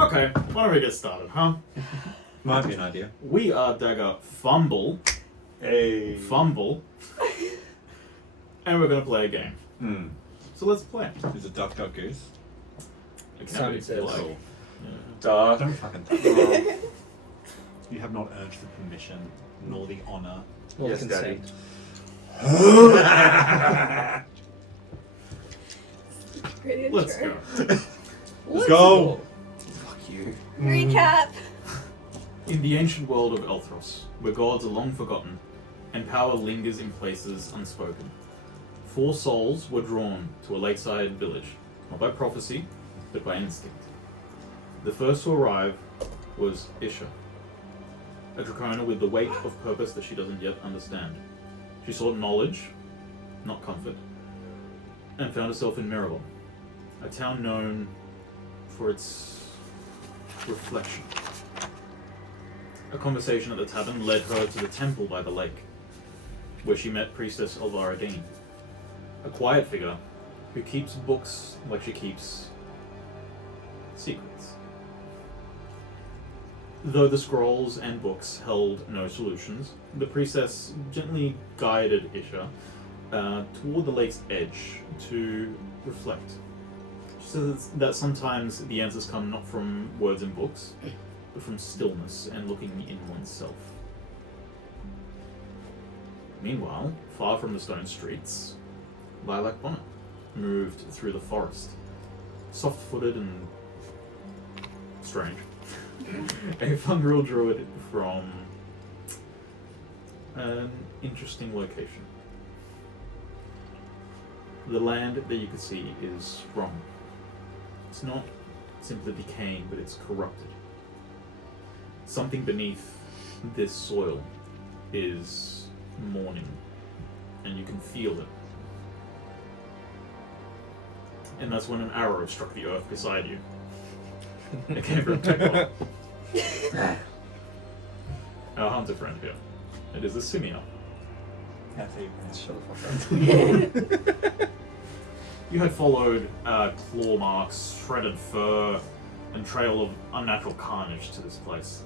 Okay, why don't we get started, huh? Might be an idea. We are Dagger Fumble. Hey. Fumble. And we're going to play a game. Hmm. So let's play. Is it Duck Duck Goose? It can Sounds be, if you like. cool. Yeah. Don't fucking touch it. You have not urged the permission nor the honour. Or Yes, consent. Great Let's intro. go. Let's go. Fuck you. Recap. In the ancient world of Elthros, where gods are long forgotten, and power lingers in places unspoken, 4 souls were drawn to a lakeside village, not by prophecy, but by instinct. The first to arrive was Isha, a Drakona with the weight of purpose that she doesn't yet understand. She sought knowledge, not comfort, and found herself in Mireval, a town known for its reflection. A conversation at the tavern led her to the temple by the lake, where she met Priestess Elthros, a quiet figure who keeps books like she keeps secrets. Though the scrolls and books held no solutions, the priestess gently guided Isha toward the lake's edge to reflect. She says that sometimes the answers come not from words and books, but from stillness and looking in oneself. Meanwhile, far from the stone streets, Lilac Bonnet moved through the forest, soft-footed and strange. A Fungril Druid from an interesting location. The land that you can see is wrong. It's not simply decaying, but it's corrupted. Something beneath this soil is mourning, and you can feel it. And that's when an arrow struck the earth beside you. It came from Kekoa, our hunter friend here. It is a Simiah. That's how you pronounce Shut the fuck up. You had followed claw marks, shredded fur, and trail of unnatural carnage to this place.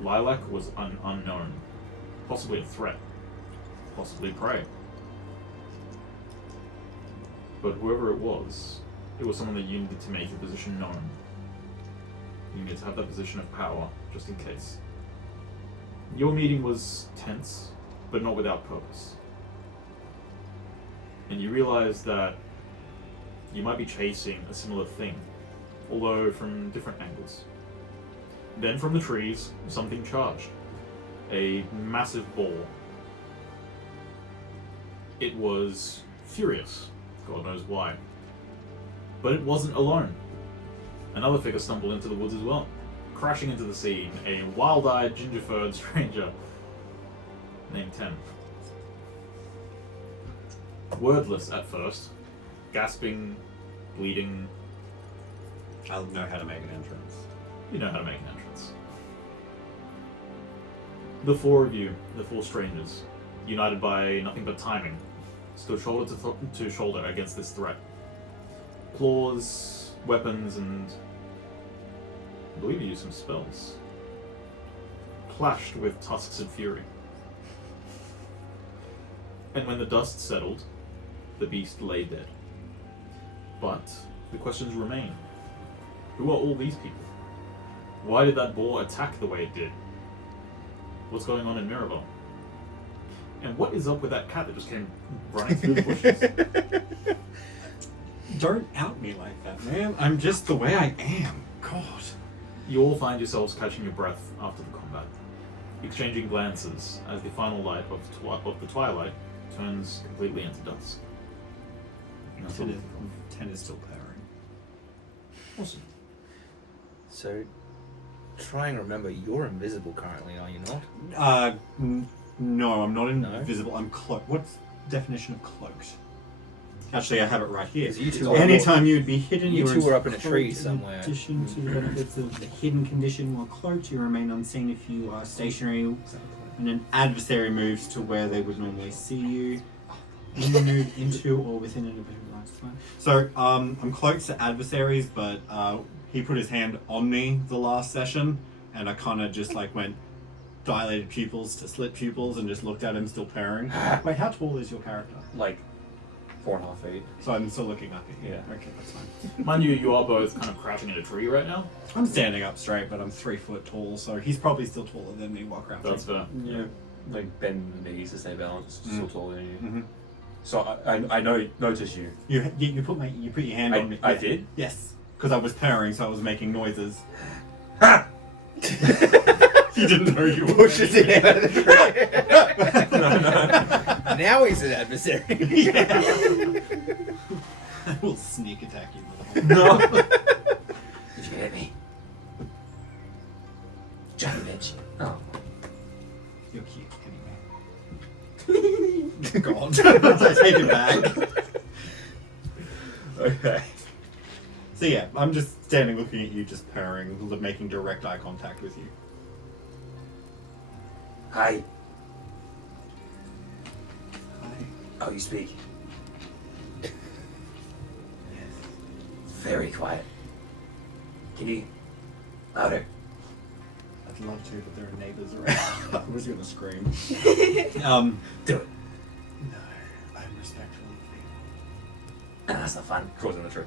Lilac was an unknown, possibly a threat, possibly prey. But whoever it was someone that you needed to make your position known. You needed to have that position of power, just in case. Your meeting was tense, but not without purpose. And you realized that you might be chasing a similar thing, although from different angles. Then from the trees, something charged. A massive boar. It was furious, God knows why. But it wasn't alone. Another figure stumbled into the woods as well, crashing into the scene, a wild-eyed, ginger-furred stranger named Tehn. Wordless at first, gasping, bleeding. I'll know how to make an entrance. You know how to make an entrance. The 4 of you, the 4 strangers, united by nothing but timing, stood shoulder to shoulder against this threat. Claws, weapons, and I believe you used some spells, clashed with tusks and fury. And when the dust settled, the beast lay dead. But the questions remain. Who are all these people? Why did that boar attack the way it did? What's going on in Mireval? And what is up with that cat that just came running through the bushes? Don't out me like that, man. I'm just the way I am. God. You all find yourselves catching your breath after the combat, exchanging glances as the final light of the twilight turns completely into dusk. And that's all. 10 is still powering. Awesome. So, try and remember, you're invisible currently, are you not? No, I'm not No? invisible. I'm cloaked. What's the definition of cloaked? Actually, I have it right here. 'Cause you two are Anytime you would be hidden, You are two were up in a cloaked. tree somewhere. In addition to the benefits of the hidden condition while cloaked, you remain unseen if you are stationary, and an adversary moves to where they would normally see you. You move into or within an event. So, I'm cloaked to adversaries, but he put his hand on me the last session, and I kind of just like went dilated pupils to slit pupils and just looked at him still purring. Wait, how tall is your character? Like 4.5 feet. So I'm still looking up at you. Yeah. Okay, that's fine. Mind you are both kind of crouching in a tree right now. I'm standing up straight, but I'm 3 foot tall, so he's probably still taller than me while crouching. That's fair. Yeah. Like bend the knees to stay balanced. Still taller than you. Mm-hmm. So I noticed you. You put your hand on me. I did? Yes, because I was purring, so I was making noises. Ha! You didn't know you were. Pushes it out of the tree. No. Now he's an adversary. I will sneak attack you. No. Did you hit me? Johnny bitch. Oh. You're cute, anyway. God. I take it back. Okay. So yeah, I'm just standing looking at you, just purring, making direct eye contact with you. Hi. Hi. Oh, you speak. Very quiet. Can you... louder? I'd love to, but there are neighbours around. I was gonna scream. Do it. No, I'm respectful of people. That's not fun. Crawls in the tree.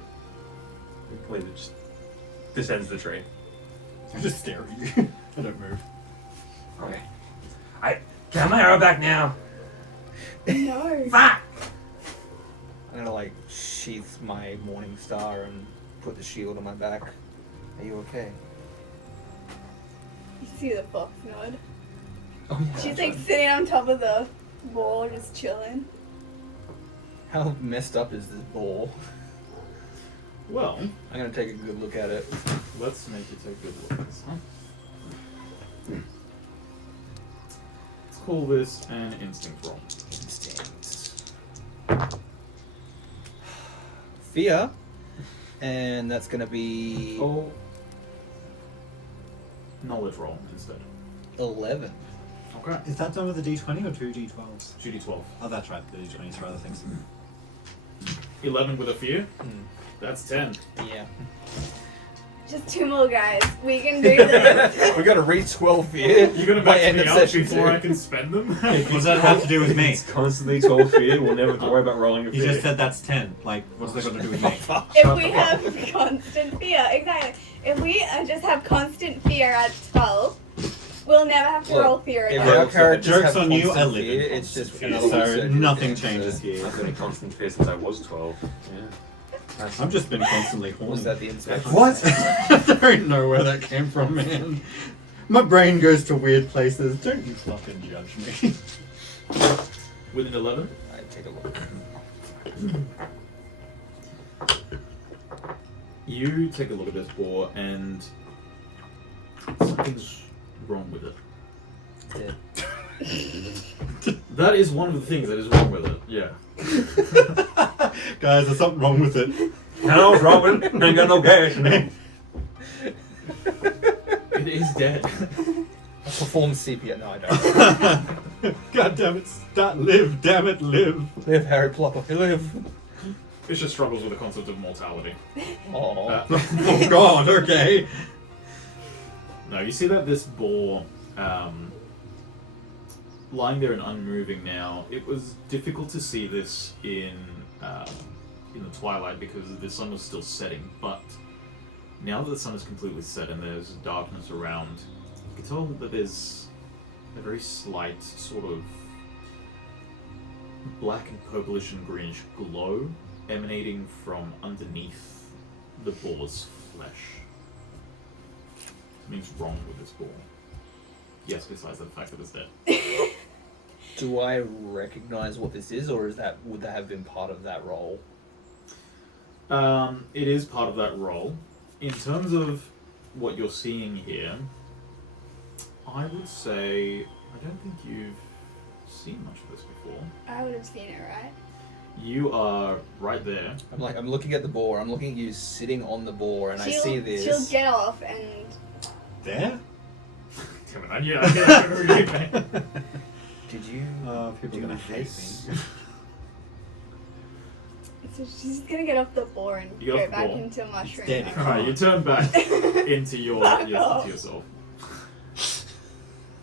Completely just descends the tree. I just stare at you. I don't move. Okay. Can I have my arrow back now? No. Fuck! I'm gonna like sheath my morning star and put the shield on my back. Are you okay? You see the fox nod. Oh yeah. She's like sitting on top of the wall, just chilling. How messed up is this ball? Well, I'm gonna take a good look at it. let's make you take a good look at this, huh? Let's call this an instinct roll. Instincts. Fear. And that's gonna be Oh. Knowledge roll instead. 11. Okay. Is that done with a d20 or 2 d12s? GD12. Oh, that's right, the d20s for other things. 11 with a fear. Hmm. That's 10. Yeah. Just 2 more guys. We can do this. We gotta reach 12 fear. You're gonna by match end me of up session before 2. I can spend them? What does that have to do with me? It's constantly 12 feet. We'll never have to worry about rolling a You fear. just said that's 10. Like, what's that got to do with me? If we have constant fear, exactly. If we just have constant fear at 12, we'll never have to Look, roll fear If again. Well, our characters Joke's have on you, I constant live fear, in it's just constant another fear, so research nothing thing, changes so- here. I've been in constant fear since I was 12. Yeah. I've just been constantly horny. Was that the inspection? What? I don't know where that came from, man. My brain goes to weird places. Don't you fucking judge me. With an 11? I take a look. You take a look at this boar and something's wrong with it. Yeah. That is one of the things that is wrong with it, yeah. Guys, there's something wrong with it. Hello, what's wrong with it? Ain't got no gas. It is dead. I perform CPR. No, I don't. God damn it, live, damn it, live. Live, Harry Plopper. Live. Isha struggles with the concept of mortality. Oh. Oh god, okay. No, you see that this boar, lying there and unmoving now, it was difficult to see this in the twilight because the sun was still setting, but now that the sun is completely set and there's darkness around, you can tell that there's a very slight sort of black and purplish and greenish glow emanating from underneath the boar's flesh. Something's wrong with this boar. Yes, besides the fact that it's dead. Do I recognize what this is, or would that have been part of that role? It is part of that role. In terms of what you're seeing here, I would say I don't think you've seen much of this before. I would have seen it, right? You are right there. I'm looking at the boar. I'm looking at you sitting on the boar, and I see this. She'll get off and... There? Damn it, I knew that. Did you? People are do gonna hate this? me. So she's gonna get off the boar and You get go off the back boar. into mushroom. dead. mode. Alright, you turn back into Fuck off. into yourself.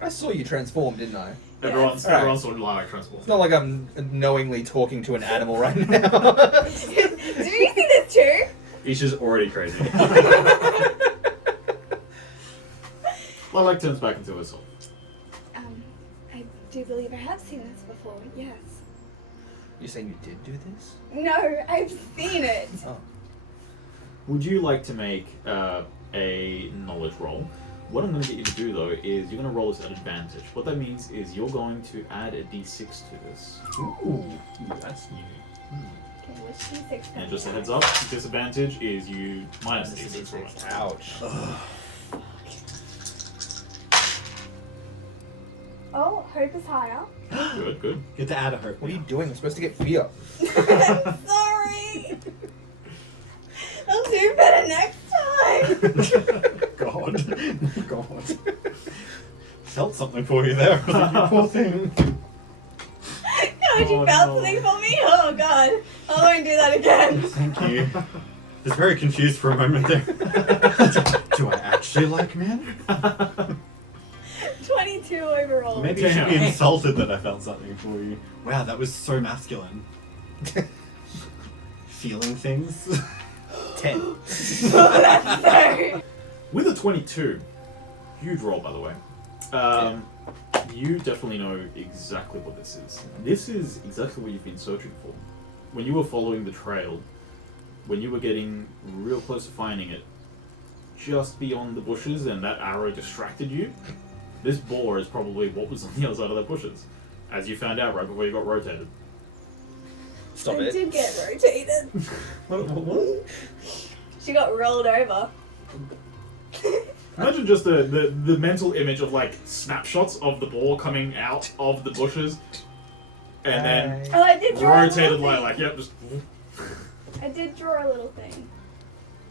I saw you transform, didn't I? Everyone's Alright. sort of Lilac transformed. It's not like I'm knowingly talking to an animal right now. Do you see this too? Isha's already crazy. Lilac turns back into herself. I do believe I have seen this before. Yes. You're saying you did do this? No, I've seen it. Oh. Would you like to make a knowledge roll? What I'm going to get you to do though is you're going to roll this at advantage. What that means is you're going to add a d6 to this. Ooh, that's new. Okay, which D6? And just a heads up, disadvantage is you minus d6 rolling. Ouch. Oh, hope is higher. Good, good. Get to add a hope. What are you doing? I'm supposed to get fear. I'm sorry. I'll do better next time. God. God. Felt something for you there. You poor thing. God, you Oh, felt no. something for me? Oh God, I won't do that again. Thank you. I was very confused for a moment there. Do I actually like men? 22 overall. Maybe you should Damn. be insulted that I felt something for you. Wow, that was so masculine. Feeling things. 10. Oh, that's so. With a 22, huge roll by the way, you definitely know exactly what this is. This is exactly what you've been searching for. When you were following the trail, when you were getting real close to finding it, just beyond the bushes and that arrow distracted you, this boar is probably what was on the other side of the bushes, as you found out right before you got rotated. Stop I it. did get rotated. What? She got rolled over. Imagine just the mental image of like snapshots of the boar coming out of the bushes, and then Oh, I did draw a rotated little thing. like yep, just I did draw a little thing.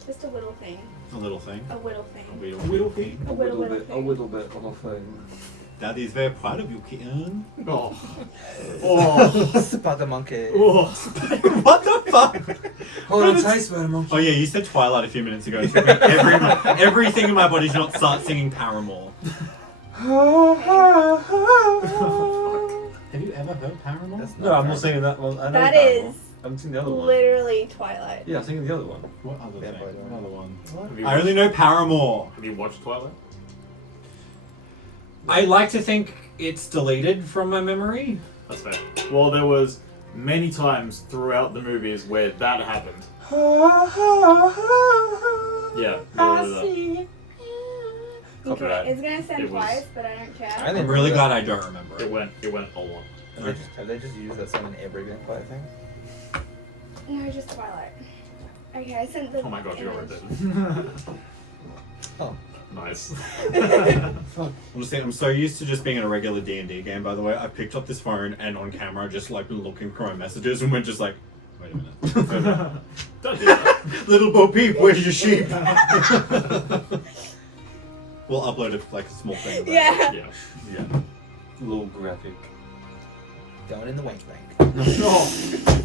Just a little thing. A little thing. A whittle thing. a whittle thing. A whittle bit thing. of a thing. Daddy's very proud of you, kitten. Oh, oh, Spot the monkey. oh. What the fuck? Hold on, taste better, monkey. Oh yeah, you said Twilight a few minutes ago. It took me everything in my body to not start singing Paramore. Have you ever heard Paramore? That's No, I'm not singing that one. I know That Paramore. is I'm singing the other one. literally Twilight. Yeah, I'm singing the other one. What other Yeah, thing? but I don't know. Another one. Have you I only know Paramore. Have you watched Twilight? I like to think it's deleted from my memory. That's fair. Well, there was many times throughout the movies where that happened. Yeah. Copyright. Okay, it's gonna send It was- twice, but I don't care. I I'm really glad I don't remember It it. went a lot. Have they just used that song in every vampire thing? No, just Twilight. Okay, I sent the. Oh my god, you got image. rotated. Oh. Nice. I'm so used to just being in a regular D&D game, by the way. I picked up this phone and on camera just like looking through my messages and we're just like, wait a minute. Don't do that. Little Bo Peep, where's your sheep? We'll upload it like a small thing. about it. Yeah. Yeah. Yeah. A little graphic. Going in the wank bank. Oh.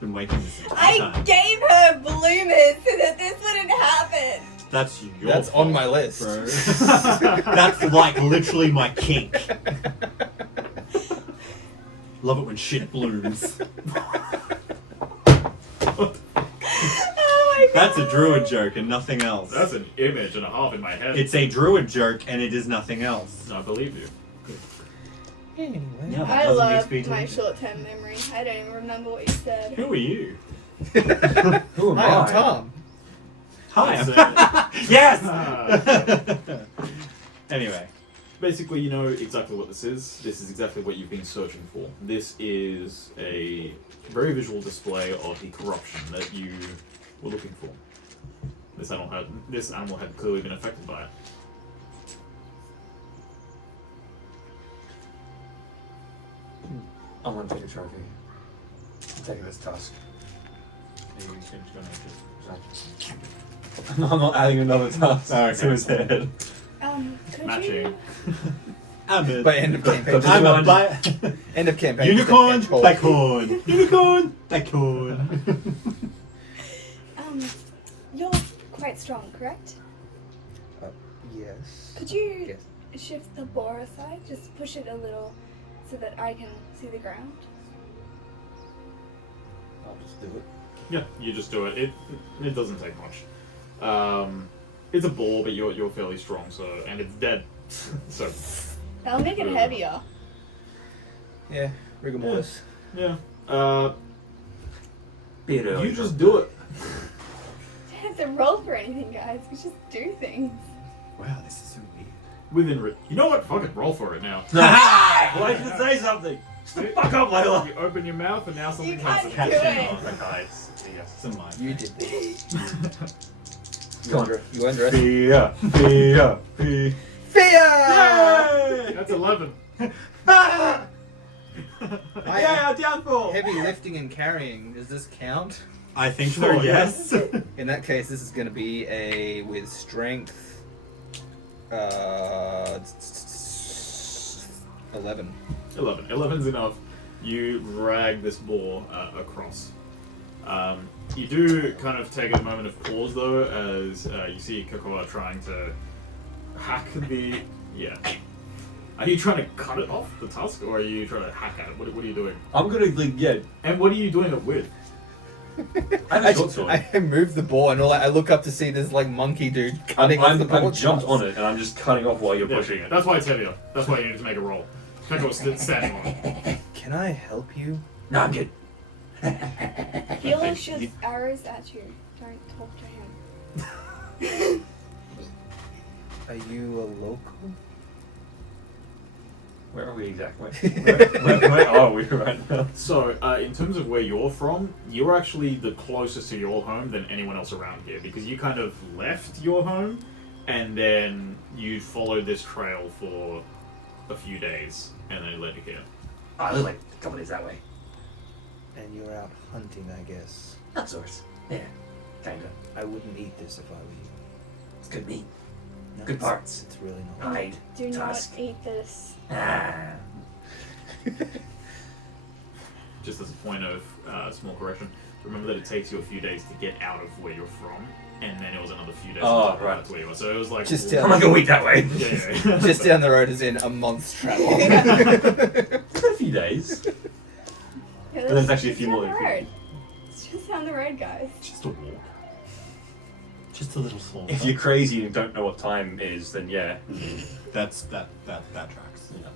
Been waiting this entire I time. gave her bloomers so that this wouldn't happen. That's your That's fault, on my list. bro. That's like literally my kink. Love it when shit blooms. Oh my god. That's a druid joke and nothing else. That's an image and a half in my head. It's a druid joke and it is nothing else. I believe you. Anyway. Yeah. I Doesn't love XP to my it. short-term memory. I don't even remember what you said. Who are you? Who am Hi, I? I'm Tom. Hi. So, Yes! Ah. Anyway. basically, you know exactly what this is. This is exactly what you've been searching for. This is a very visual display of the corruption that you were looking for. This animal had clearly been affected by it. I'm gonna take a trophy. I'm taking this tusk. I'm not adding another tusk Oh, okay. to his head. Could Matching. you By end of campaign. I'm a End of campaign. unicorn, just a black hedgehog. horn. Unicorn, black horn. You're quite strong, correct? Yes. Could you Yes. shift the boar aside? Just push it a little so that I can see the ground. I'll just do it. Yeah, you just do it. It doesn't take much. It's a ball, but you're fairly strong, so and it's dead. So That'll make it heavier. Yeah, rigor mortis. yeah. Bit early. You just do it. You don't have to roll for anything, guys. We just do things. Wow, this is so weird. You know what? Fuck it. Roll for it now. Why did you say something? Fuck up, Layla. You open your mouth and now something You can't happens. do Oh, it. that guy's. Yes. Simiah. You did this. Come on. You underestimated. Fear, fear, fear. Fear! That's 11. Yeah, downfall. Heavy lifting and carrying. Does this count? I think so. Sure, Yes. In that case, this is going to be a with strength. 11. 11. 11's enough. You drag this boar across. You do kind of take a moment of pause though, as you see Kekoa trying to hack the. Yeah. Are you trying to cut it off the tusk, or are you trying to hack at it? What are you doing? I'm gonna, like, yeah. And what are you doing it with? I have a short sword. I moved the boar and all that. I look up to see this like monkey dude cutting off the boar. I've jumped on it and I'm just cutting off while you're Yeah, pushing it. That's why it's heavier. That's why you need to make a roll. Kekoa's standing on it. Can I help you? No, I'm good. He'll shoot arrows at you. Don't talk to him. Are you a local? Where are we exactly? Where are we right now? So, in terms of where you're from, you're actually the closest to your home than anyone else around here, because you kind of left your home, and then you followed this trail for a few days, and then it led you here. Oh, there's like a couple days that way. And you're out hunting, I guess. That sort. Yeah, kinda. I wouldn't eat this if I were you. It's good meat. No, Good it's- parts. It's really not. Hide. Do not Tusk. eat this. Ah. Just as a point of small correction, remember that it takes you a few days to get out of where you're from, and then it was another few days Oh, to right. to where you were. So it was like Just I'm like a week that way. yeah. Just down the road is in a month's travel. It's been a few days. Yeah, And there's actually a few just more down than the a few. road. It's just down the road, guys. Just a walk. Just a little small. If you're crazy and don't know what time is, then yeah. that tracks. Yeah.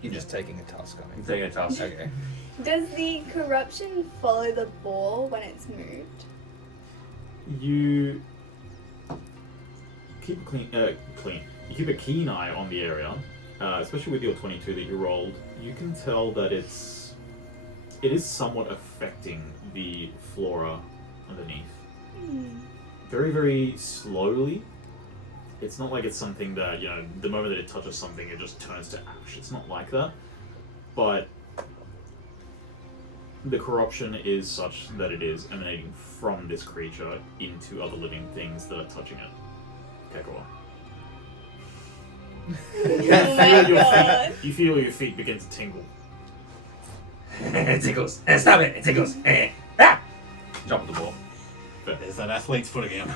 You're just taking a task on I'm me. taking a task. Okay. Does the corruption follow the ball when it's moved? You keep clean. You keep a keen eye on the area, especially with your 22 that you rolled. You can tell that it is somewhat affecting the flora underneath. Very, very slowly. It's not like it's something that, the moment that it touches something, it just turns to ash. It's not like that. But the corruption is such that it is emanating from this creature into other living things that are touching it. Kekoa. Oh my god. You feel your feet begin to tingle. It tickles. Stop it. It tickles. Ah! Jump the ball. There's that athlete's foot again.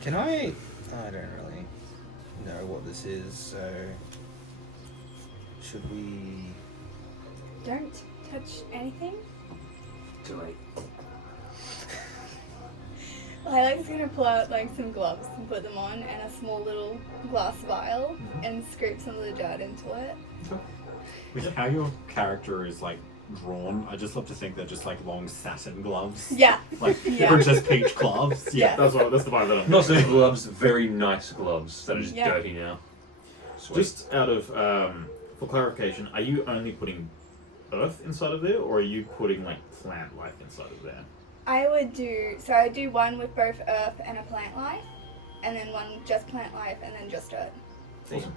Can I don't really know what this is, so should we? Don't touch anything. Too late. Lila's gonna pull out like some gloves and put them on and a small little glass vial and scrape some of the dirt into it. With how your character is like drawn, I just love to think they're just like long satin gloves. Yeah. Like Yeah. Princess Peach gloves. Yeah. That's the vibe that I'm Not so gloves, very nice gloves that are just Yeah. dirty now. Sweet. Just out of, for clarification, are you only putting earth inside of there, or are you putting like plant life inside of there? I would do one with both earth and a plant life, and then one just plant life and then just earth. Awesome.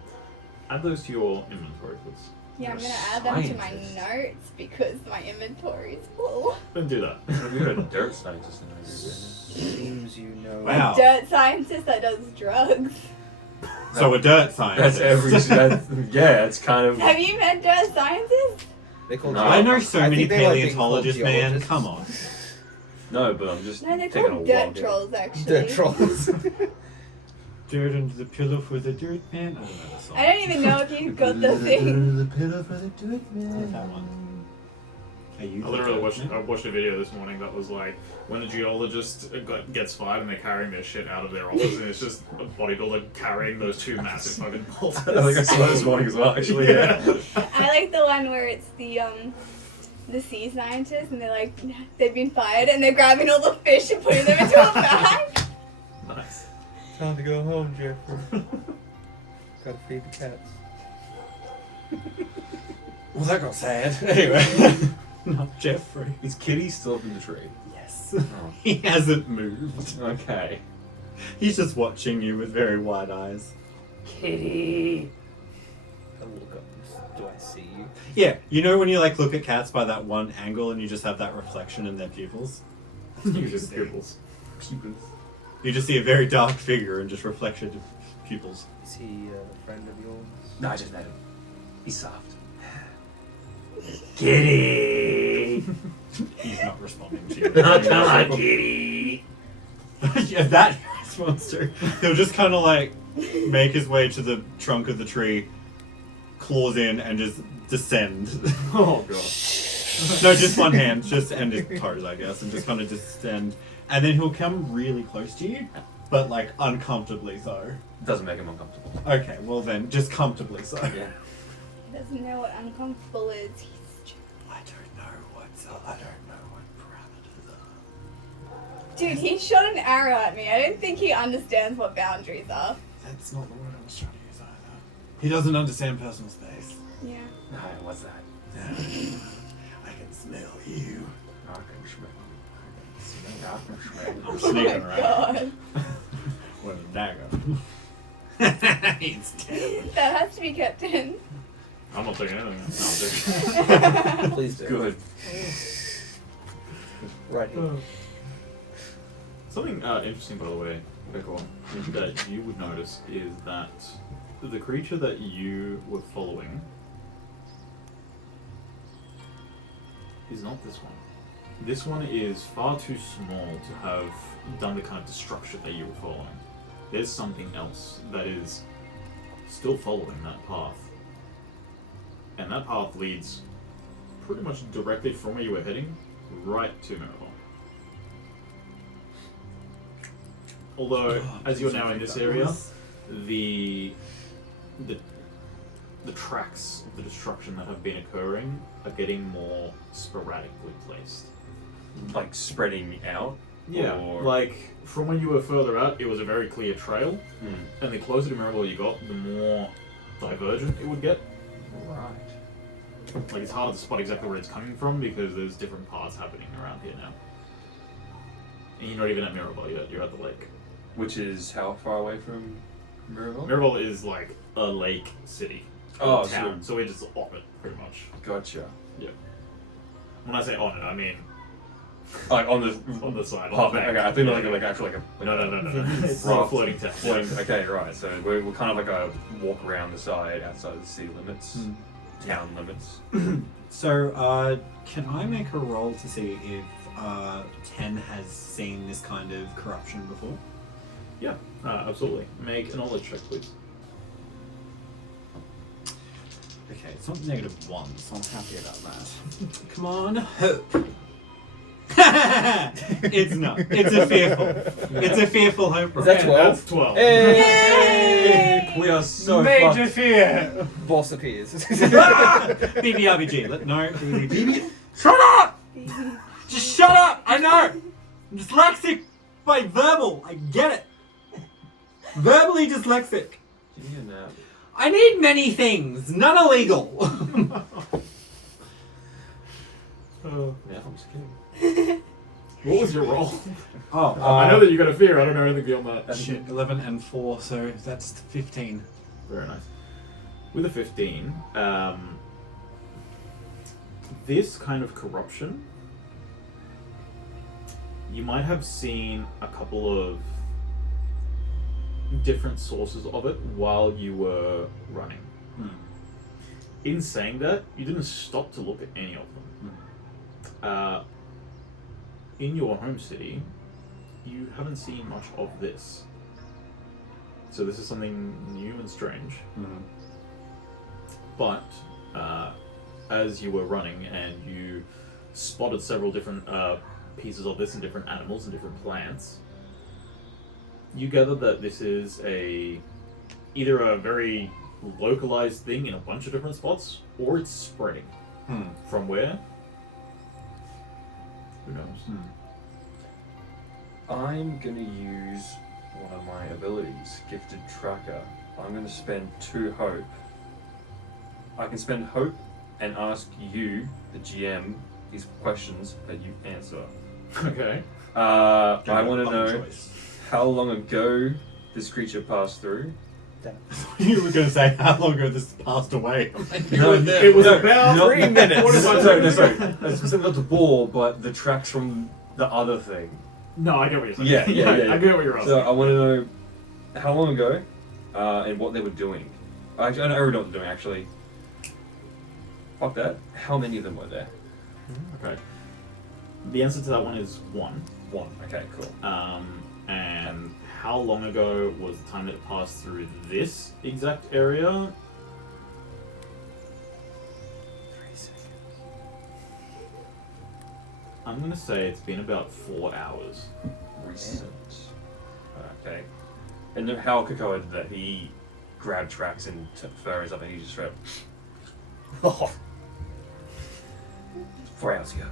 Add those to your inventory, please. Yeah, I'm You're gonna a add them to my scientist. notes because my inventory is full. Don't do that. You're a dirt scientist in there. Seems you know. Wow. Dirt scientist that does drugs. So a dirt scientist. It's kind of. Have you met dirt scientists? They call No. I know so I many think they like being paleontologists, called man. geologists. Come on. No, but I'm just No, they're taking a called wild dirt trolls, actually. Dirt trolls. Dirt under the pillow for the dirt man. I don't know the song. I don't even know if you got the thing. The pillow for the dirt man. That one. Are you I literally watched a video this morning that was like when a geologist gets fired and they're carrying their shit out of their office and it's just a bodybuilder carrying those two massive fucking bolters. I think I saw that this morning as well, actually. Yeah. I like the one where it's the sea scientists and they're like, they've been fired and they're grabbing all the fish and putting them into a bag. Nice. Time to go home, Jeffrey. Gotta feed the cats. Well, that got sad. Anyway. Not Jeffrey. Is Kitty still up in the tree? Yes. Oh. He hasn't moved. Okay. He's just watching you with very wide eyes. Kitty. I look up. Do I see you? Yeah, you know when you like look at cats by that one angle and you just have that reflection in their pupils? You just pupils. Pupils. You just see a very dark figure and just reflected pupils. Is he a friend of yours? No, I just met him. He's soft. Kitty. He's not responding to you. Come on, kitty. Yeah, that response to. He'll just kind of like make his way to the trunk of the tree, claws in, and just descend. Oh god. No, just one hand, just and his toes, I guess, and just kind of descend. And then he'll come really close to you, but like uncomfortably so. Doesn't make him uncomfortable. Okay, well then, just comfortably so. Yeah. He doesn't know what uncomfortable is. I don't know what parameters are. Dude, he shot an arrow at me. I don't think he understands what boundaries are. That's not the word I was trying to use either. He doesn't understand personal space. Yeah. No, what's that? I can smell you. I can smell. I can smell. I'm Oh sneaking my around god. with a dagger. It's dead. That has to be kept in. I'm not taking anything. No, I'm joking. Please do. Good. Right here. Something interesting, by the way, Kekoa, that you would notice is that the creature that you were following is not this one. This one is far too small to have done the kind of destruction that you were following. There's something else that is still following that path. And that path leads pretty much directly from where you were heading, right to Mireval. Although, as you're now in this area, the tracks of the destruction that have been occurring are getting more sporadically placed. Like spreading out? Yeah, Or- like from when you were further out, it was a very clear trail, Mm. and the closer to Mireval you got, the more divergent it would get. Right. Like it's hard to spot exactly where it's coming from because there's different paths happening around here now. And you're not even at Mireval yet, you're at the lake. Which is how far away from Mireval? Mireval is like a lake city. Oh, town, so we're just on it, pretty much. Gotcha. When I say on it, I mean Like on the on the side. Oh, on the okay. bank. I think Yeah, like yeah. actually like a No. It's not a floating town. floating. Okay, right. So we're kind of like a walk around the side outside the city limits, town limits. So, can I make a roll to see if Tehn has seen this kind of corruption before? Yeah, absolutely. Make a knowledge check, please. Okay, it's not -1, so I'm happy about that. Come on, hope. It's not. It's a fearful. It's a fearful hope. Is that 12? That's 12. Hey! We are so Major fear. Boss appears. BBRBG. No, BBRBG. Shut up! Just shut up! I know! I'm dyslexic by verbal. I get it. Verbally dyslexic. Give me a nap. I need many things, none illegal. Yeah, I'm just kidding. What was your roll? Oh, I know that you got a fear. I don't know anything beyond that. Shit, 11 and 4, so that's 15. Very nice. With a 15, this kind of corruption, you might have seen a couple of different sources of it while you were running. In saying that, you didn't stop to look at any of them. In your home city, you haven't seen much of this. So this is something new and strange. But as you were running and you spotted several different pieces of this in different animals and different plants, you gather that this is either a very localized thing in a bunch of different spots, or it's spreading. From where? Who knows? I'm gonna use one of my abilities, Gifted Tracker. I'm gonna spend 2 hope. I can spend hope and ask you, the GM, these questions that you answer. Okay. I want to know how long ago this creature passed through. You were going to say how long ago this passed away. No, it was about 3 minutes. What is No, sorry. It's specifically not the boar, but the tracks from the other thing. No, I get what you're saying. Yeah. I get what you're asking. So I want to know how long ago and what they were doing. I already know what they're doing, actually. Fuck that. How many of them were there? Okay. The answer to that one is 1. 1. Okay, cool. And how long ago was the time that it passed through this exact area? 3 seconds. I'm gonna say it's been about 4 hours. Recent. Okay. And then how Kekoa did that? He grabbed tracks and furries up and he just read. Oh. 4 hours ago.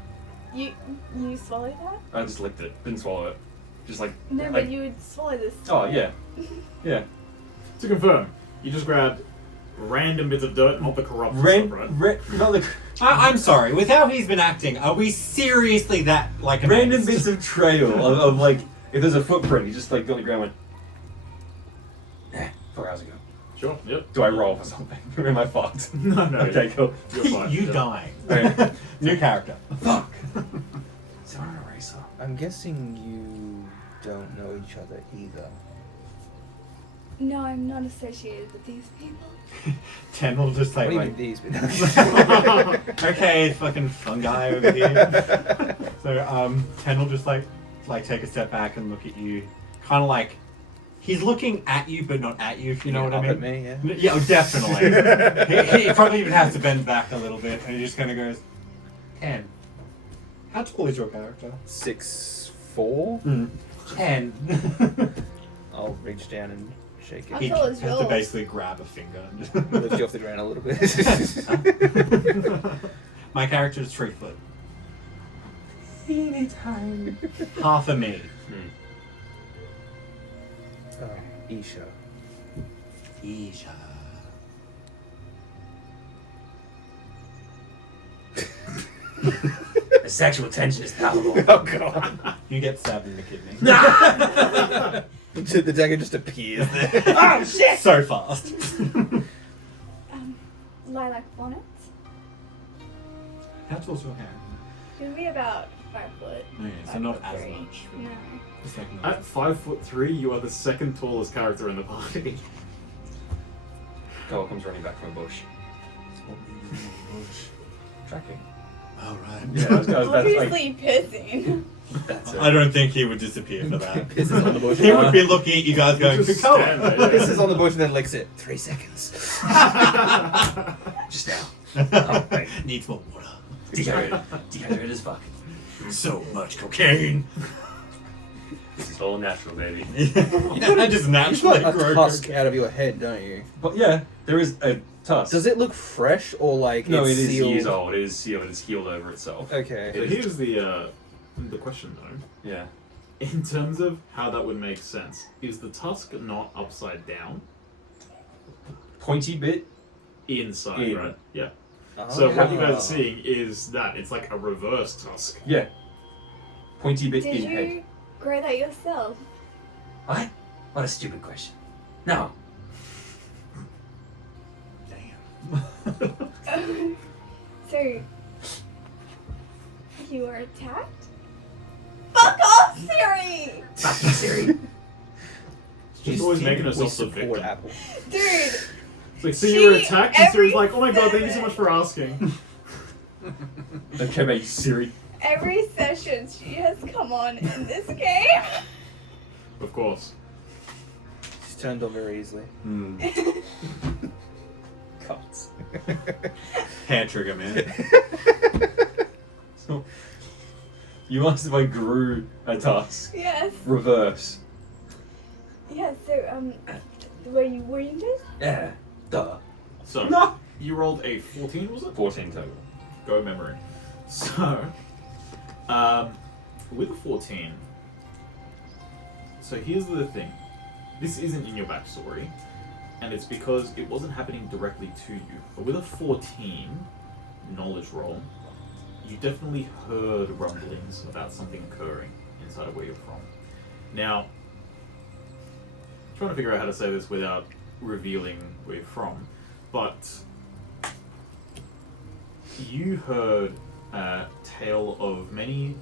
You swallowed that? I just licked it. Didn't swallow it. Just like. No, like, but you would swallow this. Oh, yeah. Yeah. To confirm, you just grabbed random bits of dirt, not the corrupt stuff, right? I'm sorry, with how he's been acting, are we seriously that, like, Random amazed? bits of trail of like, if there's a footprint, you just like go on the ground and went, 4 hours ago. Sure, yep. Do I roll for something? Or am I fucked? No, Okay, cool. You're fine. You yeah. dying. Okay. New character. Fuck. Is there an eraser? I'm guessing you don't know each other either. No, I'm not associated with these people. Tehn will just say, What do you like, mean these? okay, fucking fungi over here. So, Tehn will just like take a step back and look at you, kind of like he's looking at you, but not at you. If you know what I Up mean. at me, yeah. Yeah, oh, definitely. he probably even has to bend back a little bit, and he just kind of goes, Tehn, how tall is your character? 6'4". 10. I'll reach down and shake How it. He tall has is to yours? basically grab a finger. Lift you off the ground a little bit. My character is 3 foot. Teeny tiny. Half of me. Isha. Isha. The sexual tension is palpable. Oh god. You get stabbed in the kidney. The dagger just appears there. Oh shit! So fast. Lilac Bonnet. How tall's your hair? She'll be about 5 foot. Okay, so 5 not foot as 3. much. No. It's like not- At 5'3", you are the second tallest character in the party. Kekoa comes running back from a bush. Tracking. Oh, right. Yeah, I was like, Obviously pissing. that's it. I don't think he would disappear for that. Pisses on the bush. He would be looking at you guys going, Just stand Kekoa. there, yeah. Pisses on the bush and then licks it. 3 seconds. Just now. Oh, wait. Needs more water. Dehydrated as fuck. So much cocaine. This is all natural, baby. I just You've naturally got a grow tusk out of your head, don't you? But yeah, there is a tusk. Does it look fresh or like No, it's it is sealed? years old. It is sealed. It's healed over itself. Okay. So here's the question though. Yeah. In terms of how that would make sense, is the tusk not upside down? Pointy bit. Inside, In. right? Yeah. Oh. So what you guys are seeing is that it's like a reverse tusk. Yeah. Pointy bit Did in you head. grow that yourself? What? What a stupid question. No. So, you were attacked? Fuck off, Siri! Fuck you, Siri. She's always making herself the victim. Apple. Dude, It's like, see, you were She- attacked, and Siri's every like, oh my god, thank you so seven- much for asking. Okay, mate, Siri. every session she has come on in this game. Of course. She's turned on very easily. Hmm. Cuts. Hair trigger, man. So, you asked if I grew a tusk. Yes. Reverse. Yeah. So were you wounded? Yeah. Duh. So, No. you rolled a 14, was it? 14 total. Go memory. So, with a 14, so here's the thing. This isn't in your backstory, and it's because it wasn't happening directly to you. But with a 14 knowledge roll, you definitely heard rumblings about something occurring inside of where you're from. Now, I'm trying to figure out how to say this without revealing where you're from, but you heard a tale of many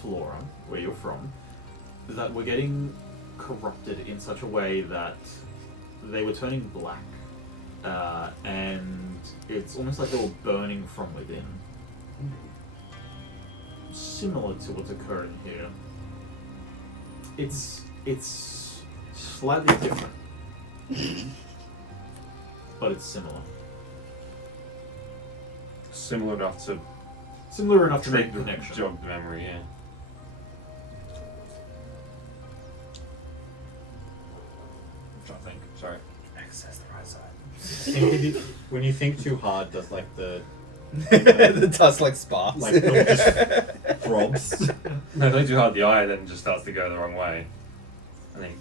flora where you're from that were getting corrupted in such a way that they were turning black, and it's almost like they were burning from within. Similar to what's occurring here. It's slightly different, but it's similar. Similar enough to Similar enough to make the connection. jog the memory, yeah. I'm trying to think. Sorry. Access the right side. When you think too hard, does like the The dust like sparks. like it just throbs? No, don't do hard the eye, then it just starts to go the wrong way. I think.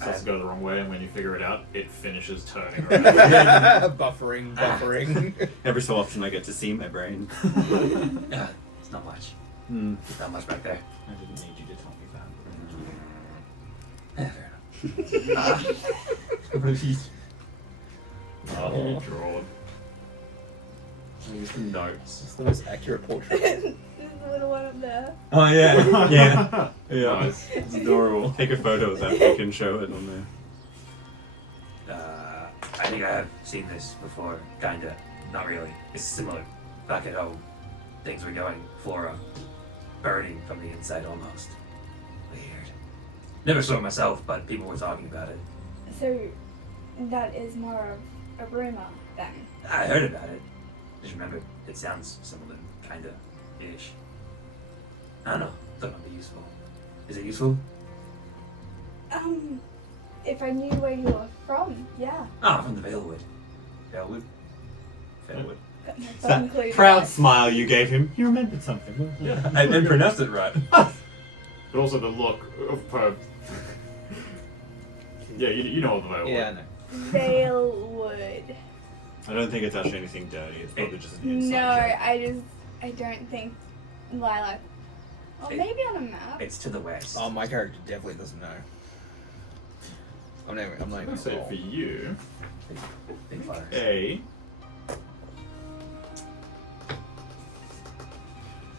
Starts to go the wrong way, and when you figure it out, it finishes turning around. buffering. Every so often, I get to see my brain. It's not much. Hmm. There's not much back there. I didn't need you to tell me that. Yeah, fair enough. Oh, drawn. Use the notes. It's the most accurate portrait. There's a little one up there. Oh yeah, yeah, yeah. Nice. It's adorable. Take a photo of that. We can show it on there. I think I have seen this before, kinda. Not really. It's similar. Back at home, things were going. Flora burning from the inside almost. Weird. Never saw it myself, but people were talking about it. So that is more of a rumor then. I heard about it. Just remember, it sounds similar, kinda ish. I don't know. Thought it might be useful. Is it useful? If I knew where you were from, yeah. Ah, from the Valewood. Valewood? Valewood. Got my It's phone that glued proud up. smile you gave him. You remembered something. Yeah. I pronounced it right. But also the look of Perb. Yeah, you know what the veil was. Yeah, I know. Valewood. I don't think it's actually anything dirty. It's probably just an inside No, joke. I don't think Lilac. Or It- maybe on a map. It's to the west. Oh, my character definitely doesn't know. I'm not I'm even gonna say roll. for you, Big fires.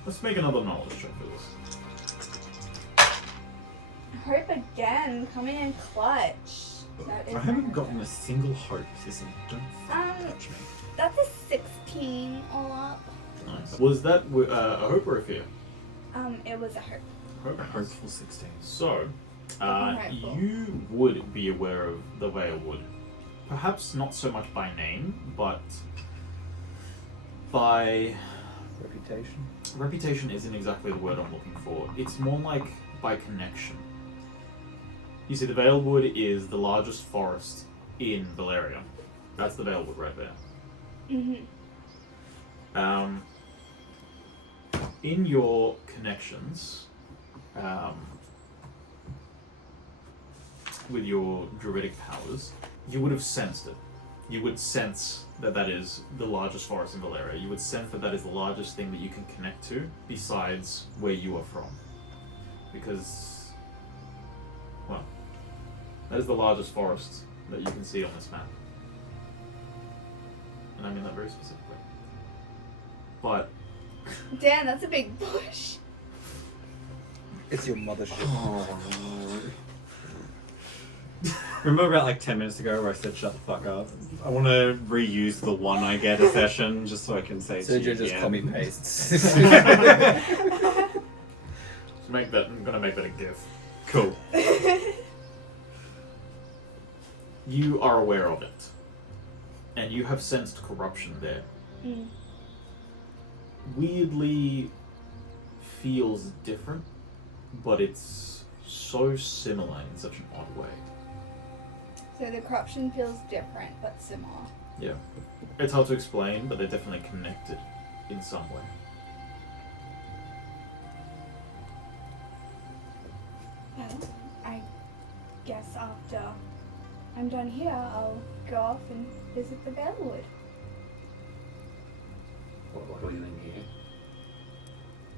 let's make another knowledge check for this. Hope again, coming in clutch. That is I my haven't hope. gotten a single hope. Listen, don't fucking Um, touch me. That's a 16 all up. Nice. Was that a hope or a fear? It was a hope. Hope. A hopeful 16. So, Hopeful. you would be aware of the Valewood. Perhaps not so much by name, but by Reputation. reputation isn't exactly the word I'm looking for. It's more like by connection. You see, the Valewood is the largest forest in Valeria. That's the Valewood right there. Mm-hmm. In your connections, with your druidic powers, you would have sensed it. You would sense that that is the largest forest in Valeria. You would sense that that is the largest thing that you can connect to besides where you are from. Because, well, that is the largest forest that you can see on this map. And I mean that very specifically. But Damn, that's a big bush. It's your mothership. Oh, Remember about like 10 minutes ago where I said shut the fuck up? I want to reuse the one I get a session just so I can say to you Sergio just again. copy pastes. I'm gonna make that a GIF. Cool. You are aware of it, and you have sensed corruption there. Mm. Weirdly feels different, but it's so similar in such an odd way. So the corruption feels different but similar. Yeah. It's hard to explain, but they're definitely connected in some way. Well, I guess after I'm done here, I'll go off and visit the Bellwood. What are we doing here?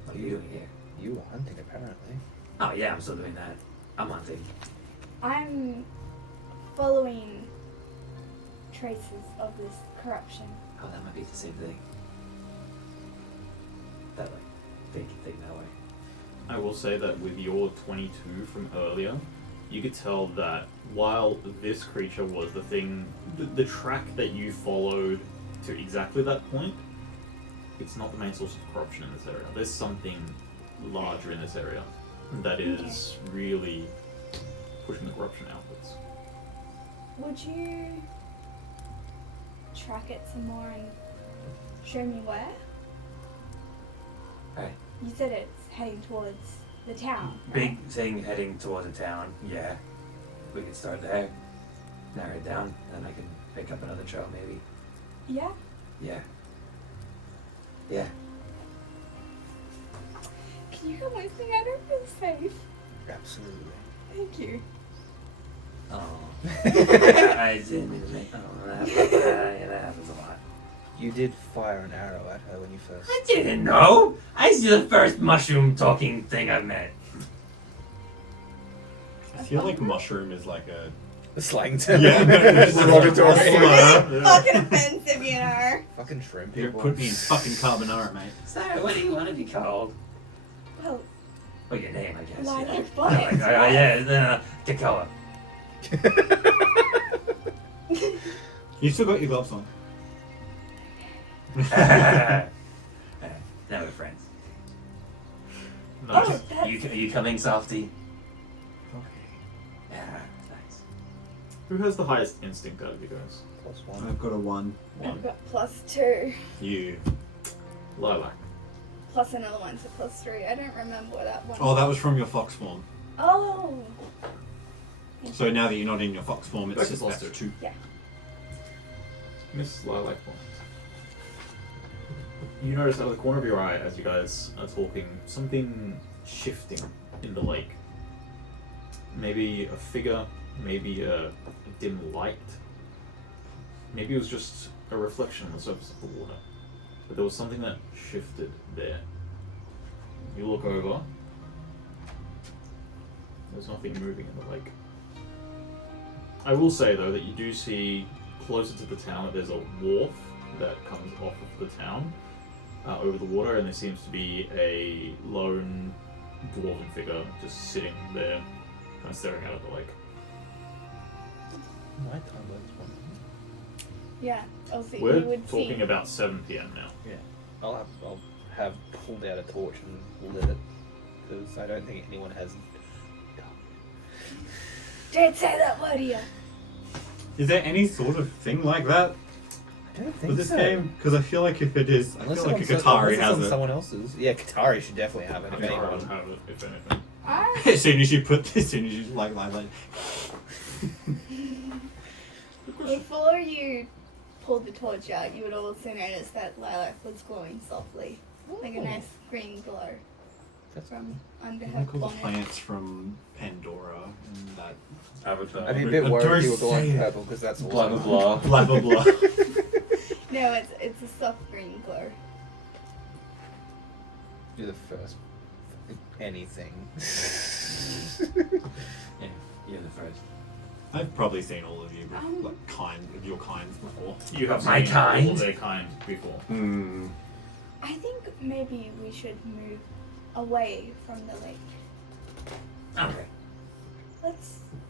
What are you doing here? You were hunting, apparently. Oh yeah, I'm still doing that. I'm hunting. I'm following traces of this corruption. Oh, that might be the same thing. That like thing that way. I will say that with your 22 from earlier, you could tell that while this creature was the thing, the track that you followed to exactly that point, it's not the main source of corruption in this area. There's something larger in this area that is really pushing the corruption outwards. Would you track it some more and show me where? Hey, You said it's heading towards the town. big right? thing heading toward the town. Yeah, we can start there. Narrow it down, then I can pick up another trail maybe. Yeah. Yeah. Yeah. Can you come with me? I don't feel safe. Absolutely. Thank you. Oh. I didn't mean to make. Oh, that happens a lot. You did fire an arrow at her when you first. I didn't know. I see the first mushroom talking thing I've met. I feel like mushroom is like a slang term. Yeah, It's derogatory. Slur. Fucking offensive, you know. Fucking shrimp You're people. putting me in fucking carbonara, mate. Sorry, what do you want to be called? Well, Oh, your name, I guess. Lilac yeah. Bonnet. Oh, yeah, Kekoa. You still got your gloves on. Now we're friends. Nice. Oh, that's... Are you coming, softy? Yeah, nice. Who has the highest instinct out of you guys? +1. I've got a 1. I've got +2. You. Lilac. Plus another one, so +3. I don't remember what that one Oh, that was from your fox form. Oh! So now that you're not in your fox form, it's Back just to that's +2. 2. Miss Lilac Bonnet. You notice out of the corner of your eye as you guys are talking, something shifting in the lake. Maybe a figure, maybe a dim light. Maybe it was just a reflection on the surface of the water. But there was something that shifted there. You look over. There's nothing moving in the lake. I will say though that you do see closer to the town that there's a wharf that comes off of the town over the water, and there seems to be a lone dwarven figure just sitting there, kind of staring out at the lake. Nighttime works one. Yeah, also We're you would talking see. about 7 p.m. now. Yeah. I'll have pulled out a torch and lit it because I don't think anyone has. Don't say that word here. Is there any sort of thing like that I don't think with this so. game? Because I feel like if it is, I feel like a it's on- Katari unless it's has on it. someone else's. Yeah, Katari should definitely have it. I If think I anyone. would have it, if anything. As soon as you like. Before you pulled the torch out, you would also notice that Lilac was glowing softly, like a nice green glow That's from under Isn't her that called the bonnet. plants from Pandora and that Avatar. I'd be a bit Don't worried you were say going it. purple because that's Blah awesome. blah blah. blah blah blah. No, it's a soft green glow. Do the first anything. Yeah, you're the first. I've probably seen all of you, Um, like kind of your kinds before. You have My seen all kind? of their kind before. Hmm. I think maybe we should move away from the lake. Okay.